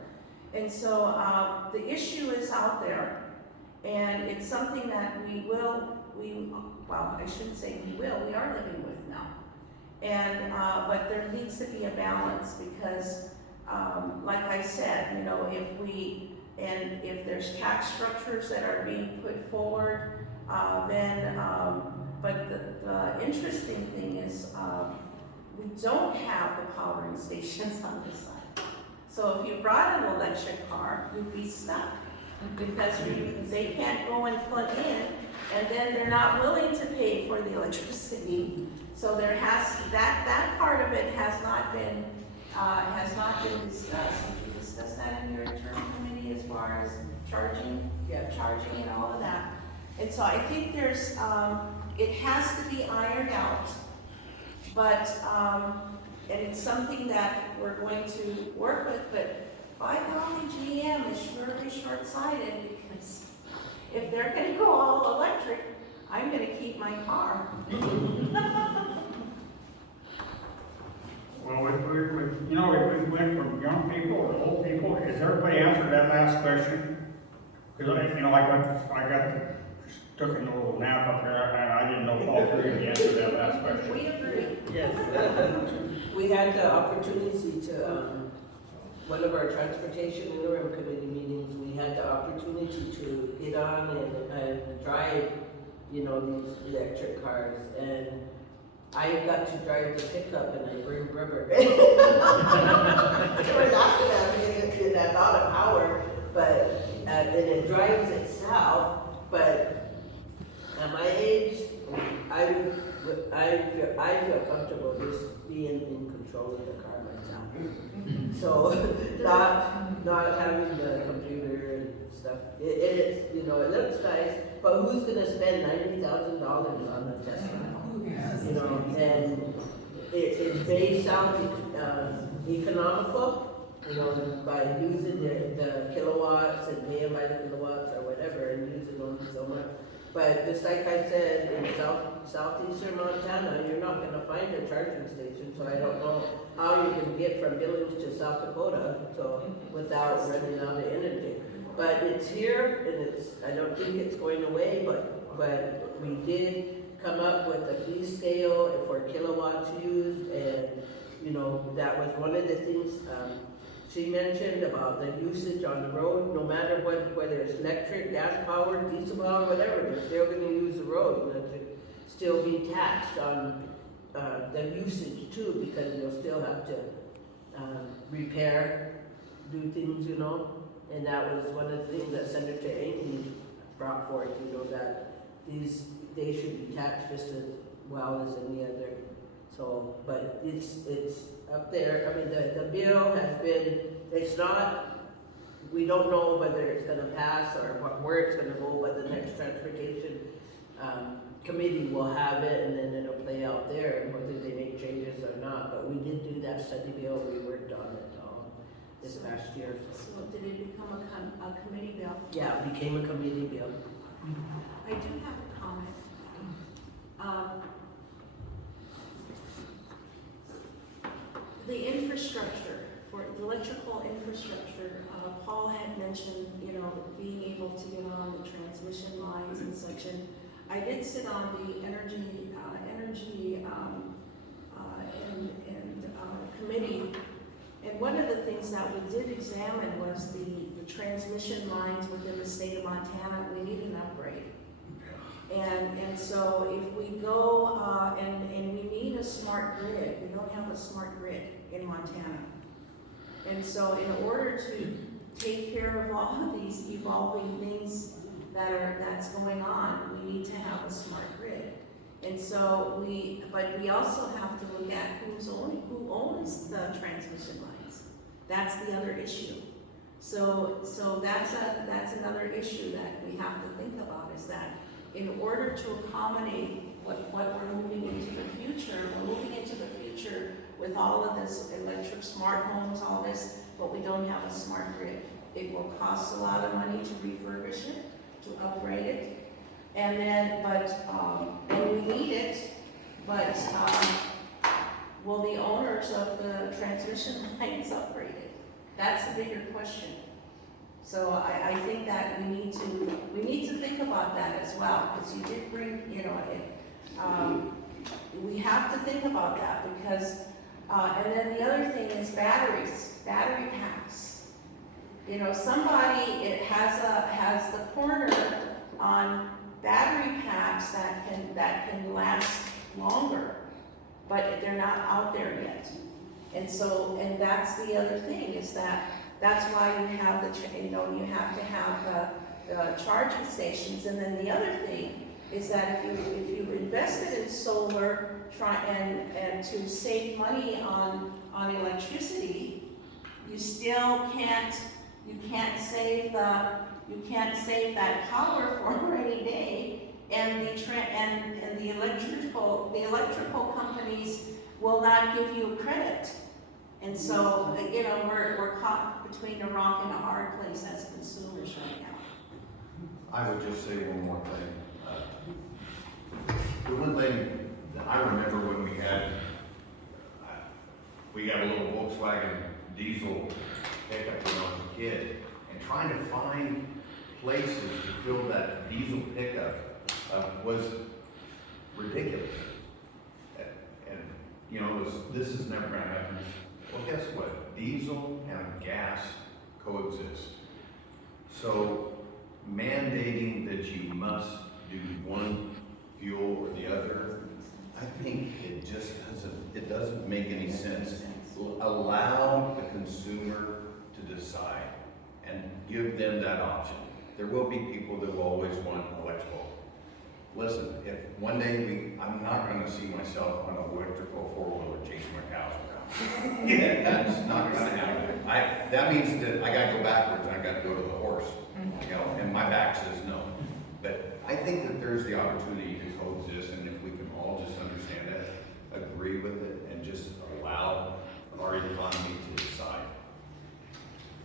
And so, the issue is out there, and it's something that well, I shouldn't say we are living with now. And, but there needs to be a balance because, like I said, you know, if there's tax structures that are being put forward, but the interesting thing is, we don't have the powering stations on this side. So if you brought an electric car, you'd be stuck because they can't go and plug in, and then they're not willing to pay for the electricity. So that part of it has not been discussed. Did you discuss that in your internal committee as far as charging and all of that? And so I think there's, it has to be ironed out, but, and it's something that we're going to work with, but by golly, GM is surely short-sighted because if they're gonna go all electric, I'm gonna keep my car. Well, we went from young people to old people. Has everybody answered that last question? Because I took a little nap up there, and I didn't know if all three of you answered that last question. We agree. Yes. We had the opportunity to, one of our transportation interim committee meetings, we had the opportunity to get on and drive, you know, these electric cars, and I got to drive the pickup and I bring rubber. They were laughing at me in that amount of power, but, and it drives itself, but at my age, I feel comfortable just being in control of the car myself. So, not having the computer and stuff, it's, you know, it looks nice, but who's gonna spend $90,000 on a Tesla? You know, and it may sound economical, you know, by using the kilowatts and paying by the kilowatts or whatever and using them so much. But just like I said, in southeastern Montana, you're not gonna find a charging station, so I don't know how you can get from Billings to South Dakota, so without running out of energy. But it's here, and I don't think it's going away, but we did come up with a fee scale for kilowatts used, and, you know, that was one of the things, she mentioned about the usage on the road. No matter whether it's electric, gas powered, diesel powered, whatever, they're still gonna use the road, and they still be taxed on, the usage too, because you'll still have to, repair, do things, you know, and that was one of the things that Senator Amy brought forth, you know, that they should be taxed just as well as any other. So, but it's up there. I mean, the bill has been, it's not, we don't know whether it's gonna pass or where it's gonna go, but the next transportation committee will have it, and then it'll play out there, and whether they make changes or not. But we did do that study bill, we worked on it this past year. So did it become a committee bill? Yeah, it became a committee bill. I do have a comment. The infrastructure, for the electrical infrastructure, Paul had mentioned, you know, being able to get on the transmission lines and such, and I did sit on the energy committee, and one of the things that we did examine was the transmission lines within the state of Montana. We need an upgrade. And so if we go, and we need a smart grid, we don't have a smart grid in Montana. And so in order to take care of all of these evolving things that's going on, we need to have a smart grid. And so but we also have to look at who owns the transmission lines. That's the other issue. So that's another issue that we have to think about, is that in order to accommodate what we're moving into the future. We're moving into the future with all of this electric smart homes, all this, but we don't have a smart grid. It will cost a lot of money to refurbish it, to upgrade it, and then, and we need it, but, will the owners of the transmission lines upgrade it? That's the bigger question. So I think that we need to think about that as well, because you did bring, we have to think about that, because, and then the other thing is battery packs. Somebody has the corner on battery packs that can last longer, but they're not out there yet. And so, and that's the other thing, is that's why you have you have to have the charging stations. And then the other thing is that if you've invested in solar, and to save money on electricity, you still can't save that power for a rainy day, and the electrical companies will not give you credit. And so, we're caught between a rock and a hard place as consumers right now. I would just say one more thing. The one thing that I remember when we got a little Volkswagen diesel pickup when I was a kid, and trying to find places to fill that diesel pickup was ridiculous. And this is never gonna happen. Well, guess what? Diesel and gas coexist. So mandating that you must do one fuel or the other, I think it doesn't make any sense. Allow the consumer to decide and give them that option. There will be people that will always want electrical. Listen, if one day I'm not gonna see myself on an electrical four-wheeler chasing my cows around. That's not gonna happen. That means that I gotta go backwards and I gotta go to the horse, and my back says no. But I think that there's the opportunity to coexist, and if we can all just understand that, agree with it, and just allow our economy to decide.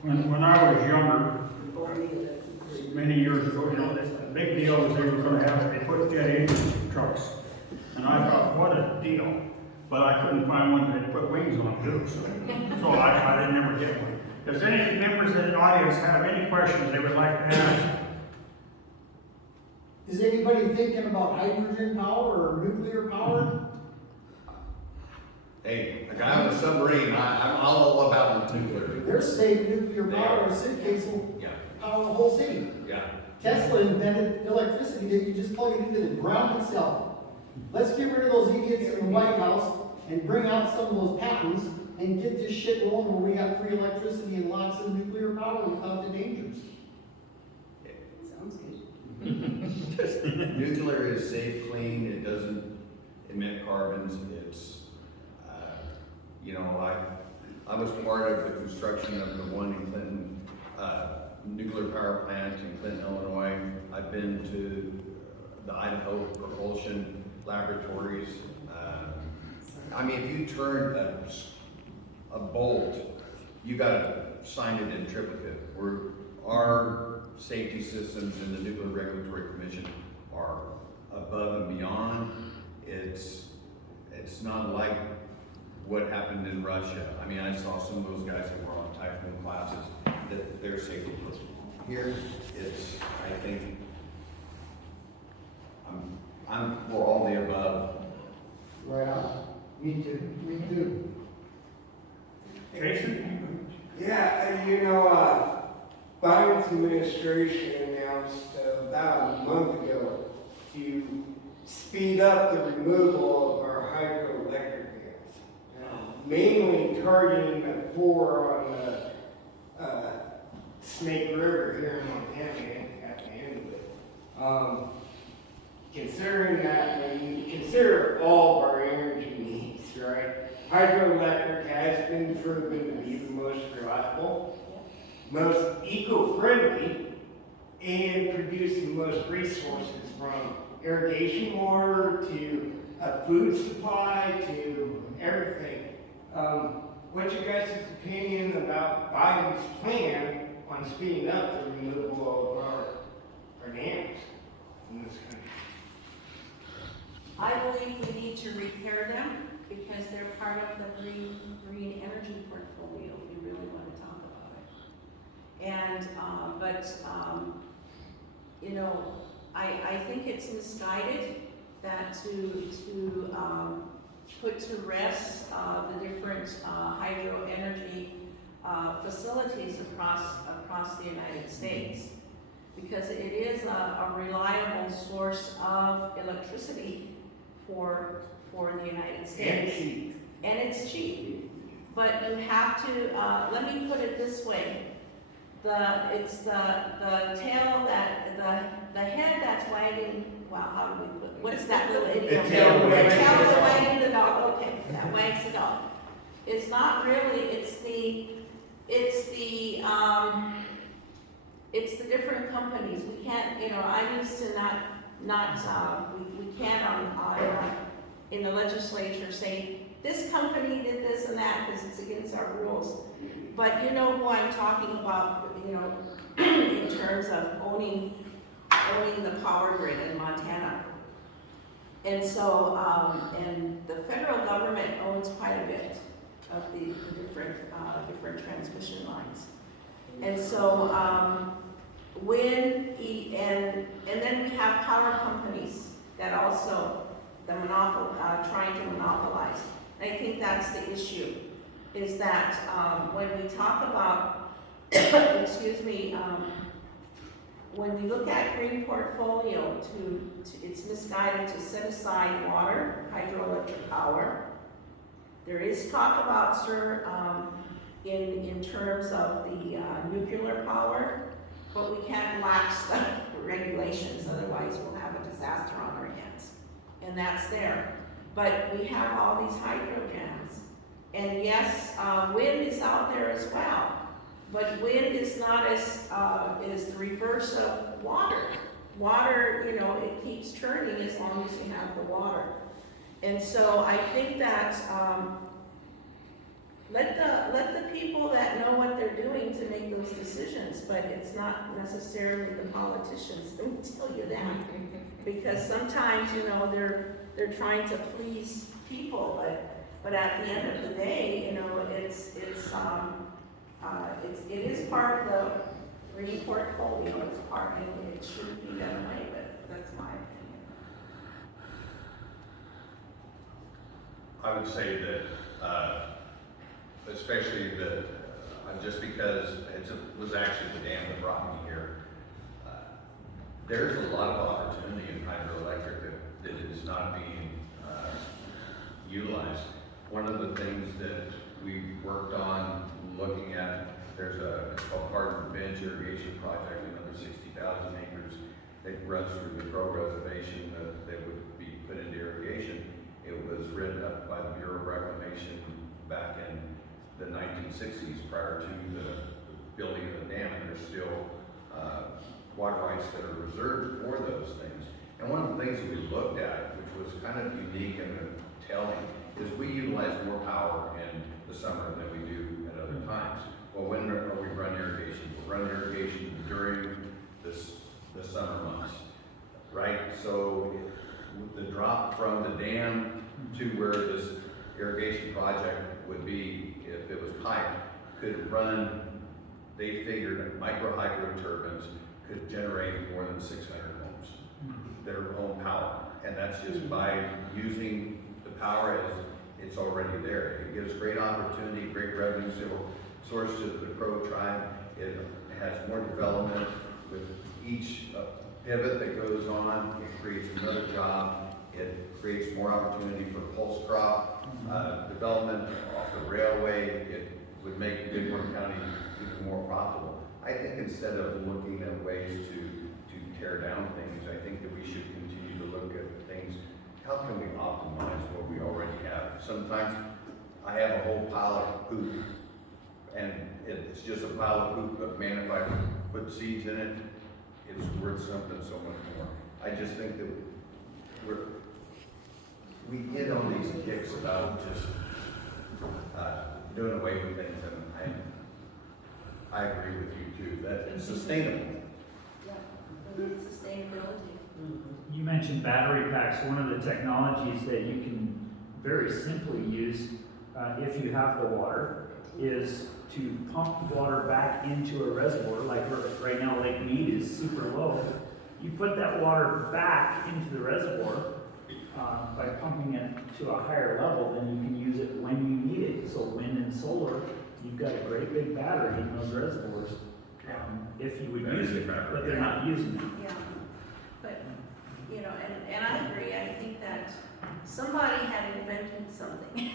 When I was younger, many years ago, the big deal was they were gonna have, they put jet engine trucks. And I thought, what a deal. But I couldn't find one that put wings on too, so I didn't ever get one. Does any members of the audience have any questions they would like to ask? Is anybody thinking about hydrogen power or nuclear power? Hey, a guy on a submarine, I'm all about the nuclear. There's safe nuclear power, a suitcase will Yeah, power the whole city. yeah. Tesla invented electricity that you just plug it into the ground itself. Let's get rid of those idiots in the White House and bring out some of those patents and get this shit rolling where we got free electricity and lots of nuclear power without the dangers. Sounds good. Nuclear is safe, clean, it doesn't emit carbons, it's, I was part of the construction of the one in Clinton, nuclear power plant in Clinton, Illinois. I've been to the Idaho propulsion laboratories. If you turn a bolt, you gotta sign it in triplicate. Our safety systems in the Nuclear Regulatory Commission are above and beyond. It's not like what happened in Russia. I saw some of those guys that were on Typhoon classes, that their safety was. Here, I think, I'm for all the above. Right on. Me too. Jason? Yeah, Biden's administration announced about a month ago to speed up the removal of our hydroelectric dams, mainly targeting the poor on the Snake River here in Montana at the end of it. Considering that, when you consider all of our energy needs, right? Hydroelectric has been proven to be the most reliable, most eco-friendly, and produce the most resources from irrigation water to food supply to everything. What's your guys' opinion about Biden's plan on speeding up the removal of our dams in this country? I believe we need to repair them because they're part of the green energy portfolio, if you really want to talk about it. And, you know, I think it's misguided that to put to rest the different hydro energy facilities across the United States, because it is a reliable source of electricity for the United States. And it's cheap. But you have to, let me put it this way. It's the tail the head that's wagging, well, how do we put, what's that little idiom? The tail wags the dog. Wagging the dog, okay, that wags the dog. It's not really, it's the different companies. We can't, you know, I'm used to we can't in the legislature say, this company did this and that because it's against our rules. But you know who I'm talking about, you know, in terms of owning the power grid in Montana. And so, and the federal government owns quite a bit of the different transmission lines. And so, and then we have power companies that also trying to monopolize. And I think that's the issue, is that when we talk about, excuse me, when we look at green portfolio, it's misguided to set aside water, hydroelectric power. There is talk about, sir, in terms of the nuclear power, but we can't relax the regulations, otherwise we'll have a disaster on our hands. And that's there. But we have all these hydro dams. And yes, wind is out there as well. But wind is not as the reverse of water. Water, you know, it keeps churning as long as you have the water. And so I think that let the people that know what they're doing to make those decisions, but it's not necessarily the politicians that will tell you that. Because sometimes, you know, they're trying to please people, but at the end of the day, you know, it is part of the green portfolio. It's part, and it shouldn't be done away with. That's my opinion. I would say that, especially that, just because it was actually the dam that brought me here, there's a lot of opportunity in hydroelectric that is not being utilized. One of the things that we worked on looking at, it's called Hardin Bench Irrigation Project, another 60,000 acres that runs through the Crow Reservation that would be put into irrigation. It was written up by the Bureau of Reclamation back in the 1960s, prior to the building of the dam, and there's still water rights that are reserved for those things. And one of the things that we looked at, which was kind of unique and telling, is we utilize more power in the summer than we do at other times. Well, when are we run irrigation? We'll run irrigation during the summer months, right? So the drop from the dam to where this irrigation project would be, if it was piped, could run, they figured micro hydro turbines could generate more than 600 homes, their own power. And that's just by using the power as it's already there. It gives great opportunity, great revenue source to the Crow tribe. It has more development with each pivot that goes on. It creates another job. It creates more opportunity for pulse crop development off the railway. It would make Bighorn County even more profitable. I think instead of looking at ways to tear down things, I think that we should continue to look at things. How can we optimize what we already have? Sometimes I have a whole pile of poop, and it's just a pile of poop, but man, if I put seeds in it, it's worth something so much more. I just think that we get on these kicks about just doing away with things, and I agree with you too, that it's sustainable. Yeah, we need sustainability. You mentioned battery packs. One of the technologies that you can very simply use, if you have the water, is to pump water back into a reservoir. Like right now, Lake Mead is super low. You put that water back into the reservoir by pumping it to a higher level, then you can use it when you need it. So wind and solar, you've got a great big battery in those reservoirs, if you would use it, but they're not using it. Yeah, but, you know, and I agree, I think that somebody had invented something,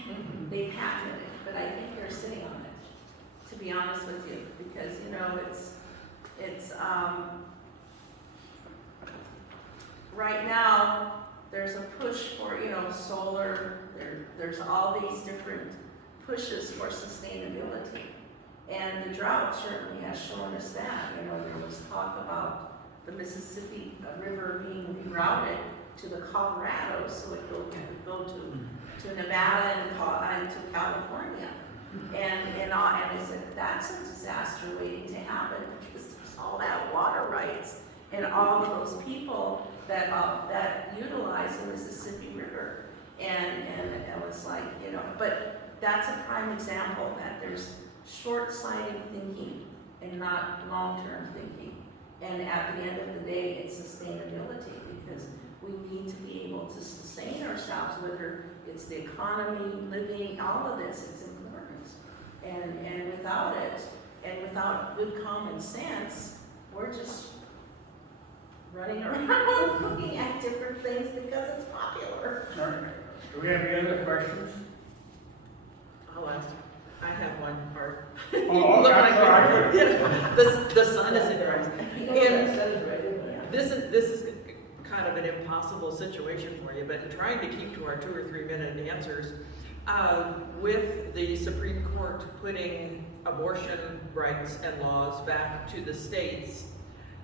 they patented it, but I think they're sitting on it, to be honest with you, because, you know, it's, right now, there's a push for, you know, solar, there's all these different pushes for sustainability. And the drought certainly has shown us that. You know, there was talk about the Mississippi River being rerouted to the Colorado, so it could go to Nevada and to California. And I said, that's a disaster waiting to happen, because there's all that water rights and all of those people that utilize the Mississippi River. And it was like, you know, but that's a prime example that there's short-sighted thinking and not long-term thinking. And at the end of the day, it's sustainability, because we need to be able to sustain ourselves, whether it's the economy, living, all of this, it's important. And without it, and without good common sense, we're just running around looking at different things because it's popular. All right. Do we have any other questions? I'll ask. I have one part. Oh, Look okay, like sorry. yeah, the sun is in rise. And This is kind of an impossible situation for you, but trying to keep to our 2 or 3 minute answers. With the Supreme Court putting abortion rights and laws back to the states,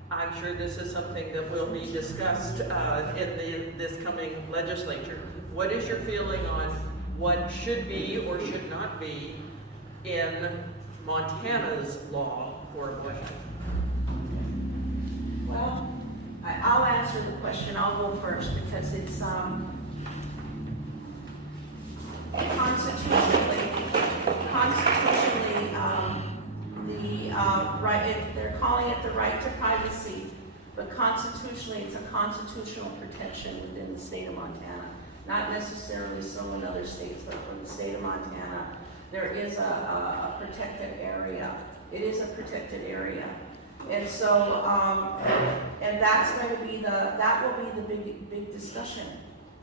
I'm sure this is something that will be discussed in this coming legislature. What is your feeling on what should be or should not be in Montana's law for abortion? well, I'll answer the question. I'll go first because it's constitutionally, they're calling it the right to privacy, but constitutionally, it's a constitutional protection within the state of Montana. Not necessarily so in other states, but for the state of Montana, there is a protected area. It is a protected area. And so, and that's going to be that will be the big discussion.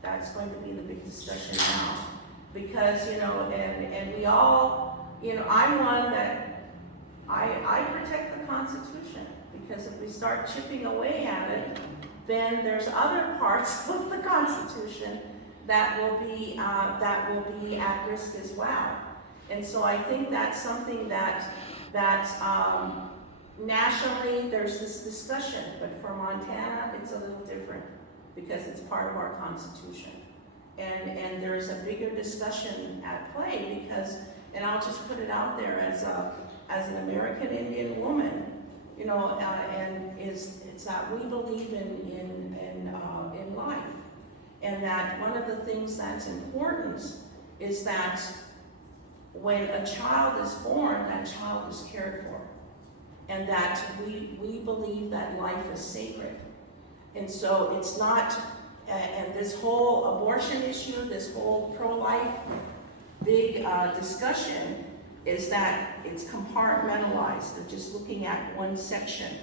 That's going to be the big discussion now. Because, you know, and we all, you know, I'm one that, I protect the Constitution, because if we start chipping away at it, then there's other parts of the Constitution that will be at risk as well. And so I think that's something that nationally there's this discussion, but for Montana it's a little different because it's part of our Constitution. And there's a bigger discussion at play because, and I'll just put it out there as an American Indian woman, you know, and it's that we believe in life. And that one of the things that's important is that when a child is born, that child is cared for. And that we believe that life is sacred. And so it's not, and this whole abortion issue, this whole pro-life big discussion is that it's compartmentalized. They're just looking at one section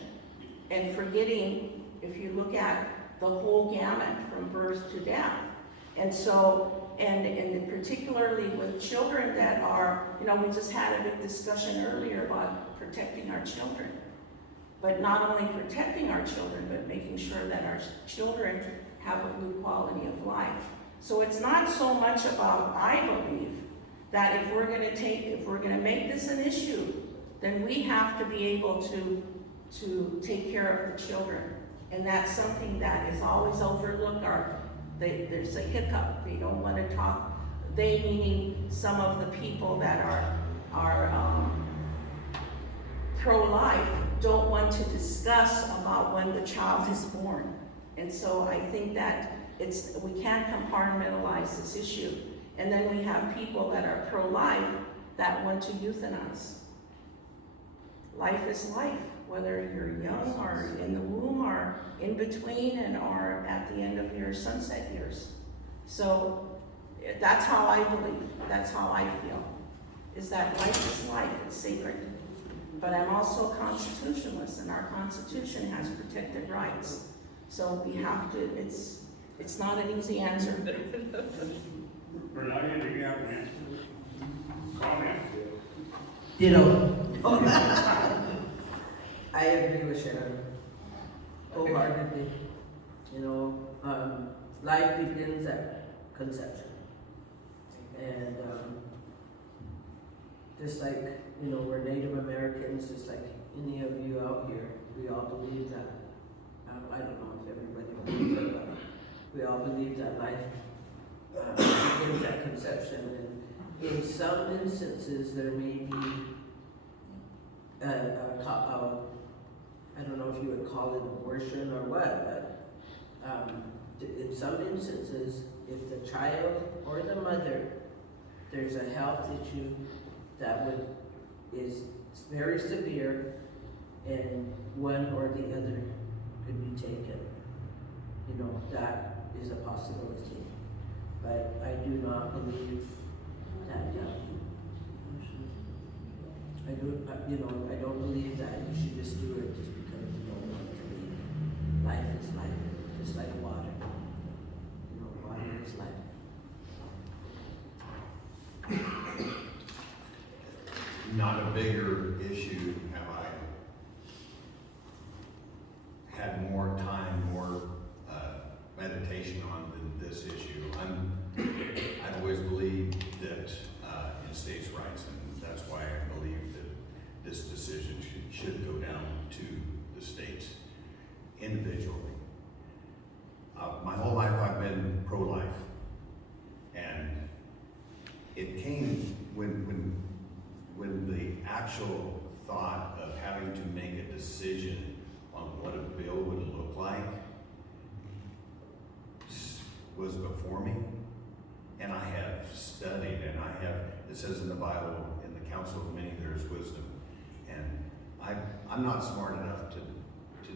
and forgetting, if you look at the whole gamut from birth to death. And so, and particularly with children that are, you know, we just had a big discussion earlier about protecting our children. But not only protecting our children, but making sure that our children have a good quality of life. So it's not so much about, I believe, that if we're gonna make this an issue, then we have to be able to take care of the children. And that's something that is always overlooked. there's a hiccup, they don't wanna talk, they meaning some of the people that are pro-life don't want to discuss about when the child is born. And so I think that we can't compartmentalize this issue. And then we have people that are pro-life that want to euthanize. Life is life, whether you're young or in the womb or in between or at the end of your sunset years. So that's how I believe, that's how I feel, is that life is life, it's sacred. But I'm also a constitutionalist, and our Constitution has protected rights. So we have to, it's not an easy answer. Bernard, do you have an answer? Comment? You know, I agree with Sharon wholeheartedly. You know, life begins at conception. And just like, you know, we're Native Americans, just like any of you out here, we all believe that. I don't know if everybody believes it, but we all believe that life begins at conception. And in some instances, there may be I don't know if you would call it abortion or what, but in some instances, if the child or the mother, there's a health issue that is very severe, and one or the other could be taken. You know, that is a possibility. But I do not believe that, I don't believe that you should just do it just because you don't want to leave. Life is life, just like water. You know, water is life. Not a bigger issue have I had more time, more meditation on than this issue. I've always believed that in states' rights, and that's why I believe that this decision should go down to the states individually. My whole life I've been pro-life, and it came when the actual thought of having to make a decision on what a bill would look like was before me, and I have studied, and it says in the Bible, in the counsel of many there is wisdom, and I'm not smart enough to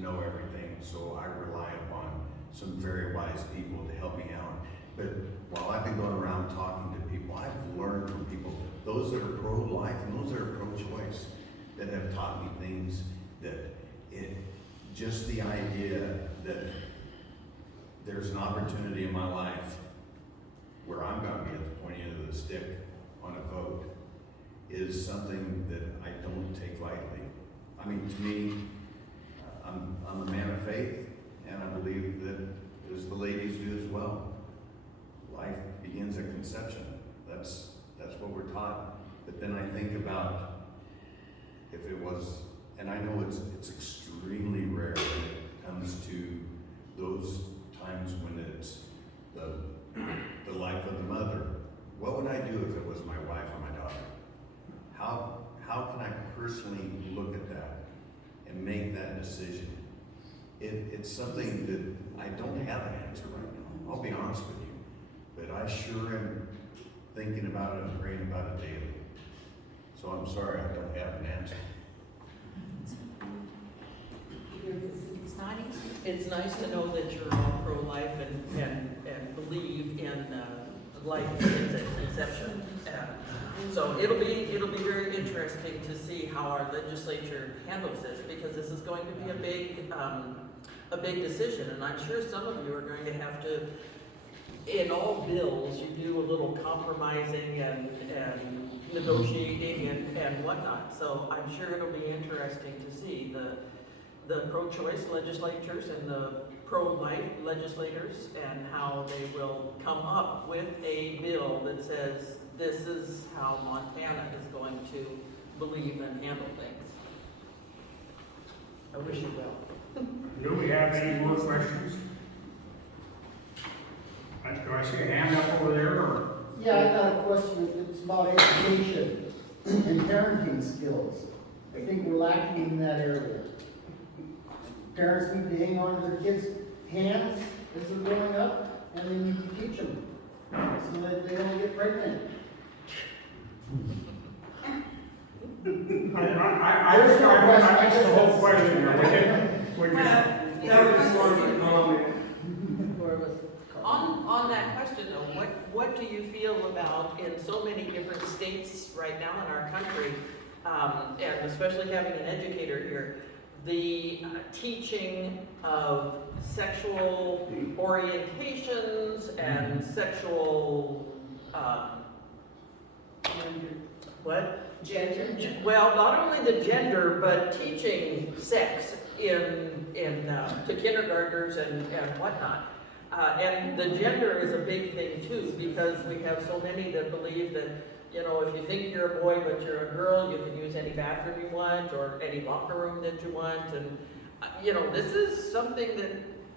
know everything, so I rely upon some very wise people to help me out. But while I've been going around talking to people, I've learned from people, those that are pro-life and those that are pro-choice, that have taught me things that just the idea that there's an opportunity in my life where I'm going to be at the point end of the stick on a vote is something that I don't take lightly. I mean, to me, I'm a man of faith, and I believe that, as the ladies do as well, life begins at conception. That's what we're taught. But then I think about if it was, and I know it's extremely rare when it comes to those times when it's the life of the mother. What would I do if it was my wife or my daughter? How can I personally look at that and make that decision? It's something that I don't have an answer right now. I'll be honest with you, but I sure am thinking about it and praying about it daily. So I'm sorry I don't have an answer. It's not easy. It's nice to know that you're all pro-life and believe in life since its inception. So it'll be very interesting to see how our legislature handles this, because this is going to be a big decision, and I'm sure some of you are going to have to, in all bills, you do a little compromising and negotiating and whatnot. So I'm sure it'll be interesting to see the pro-choice legislatures and the pro-life legislators and how they will come up with a bill that says this is how Montana is going to believe and handle things. I wish you well. Do we have any more questions? see a hand up over there, or? Yeah, I got a question, it's about education and parenting skills. I think we're lacking in that area. Parents need to hang on to their kids' hands as they're growing up, and they need to teach them, so that they don't get pregnant. I guess the whole question here, we just, That was one comment. On that question though, what do you feel about in so many different states right now in our country, and especially having an educator here, the teaching of sexual orientations and sexual, what? Gender. Well, not only the gender, but teaching sex to kindergartners and whatnot. And the gender is a big thing too, because we have so many that believe that, you know, if you think you're a boy but you're a girl, you can use any bathroom you want or any locker room that you want. And, you know, this is something that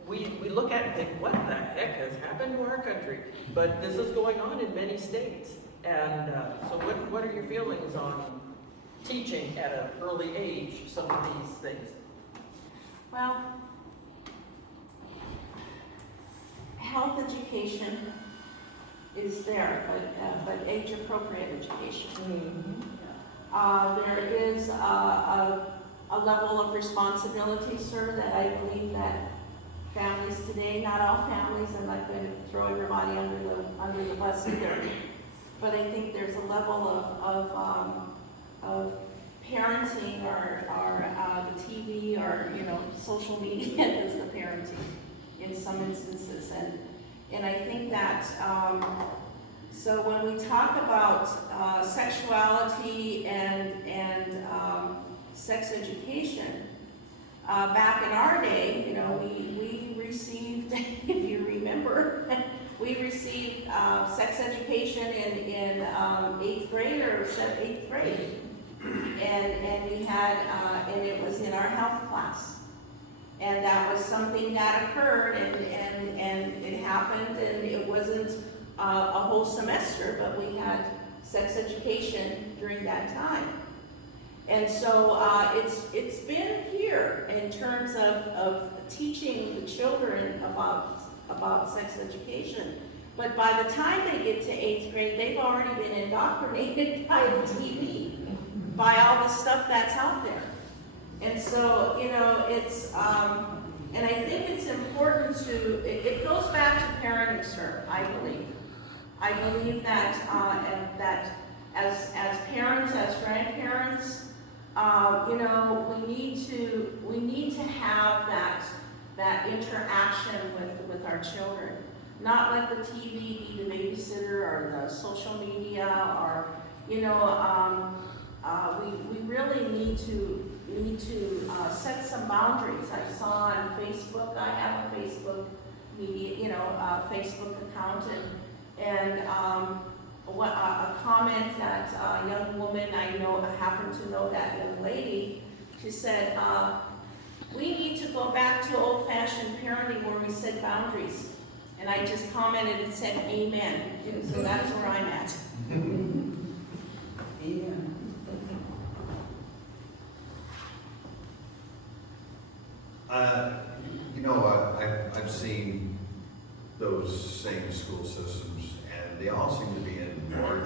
we look at and think, what the heck has happened to our country? But this is going on in many states. And so what are your feelings on teaching at an early age some of these things? Well, health education is there, but age-appropriate education. There is a level of responsibility, sir, that I believe that families today, not all families, I'm not going to throw everybody under the bus either, but I think there's a level of parenting or the TV or, you know, social media is the parenting in some instances. And I think that, so when we talk about sexuality and sex education, back in our day, you know, we received, if you remember, we received sex education in 8th grade or 8th grade. And we had, and it was in our health class. And that was something that occurred and it happened, and it wasn't a whole semester, but we had sex education during that time. And so it's been here in terms of teaching the children about sex education. But by the time they get to 8th grade, they've already been indoctrinated by the TV, by all the stuff that's out there. And so, you know, it's, and I think it's important to, it goes back to parenting, sir, I believe. I believe that, and that as parents, as grandparents, you know, we need to have that interaction with our children. Not let the TV be the babysitter or the social media or, you know, we really need to set some boundaries. I saw on Facebook, I have a Facebook media, you know, Facebook account, and a comment that a young woman I happen to know that young lady. She said, "We need to go back to old-fashioned parenting where we set boundaries." And I just commented and said, "Amen." So that's where I'm at. Amen. You know, I've seen those same school systems, and they all seem to be in large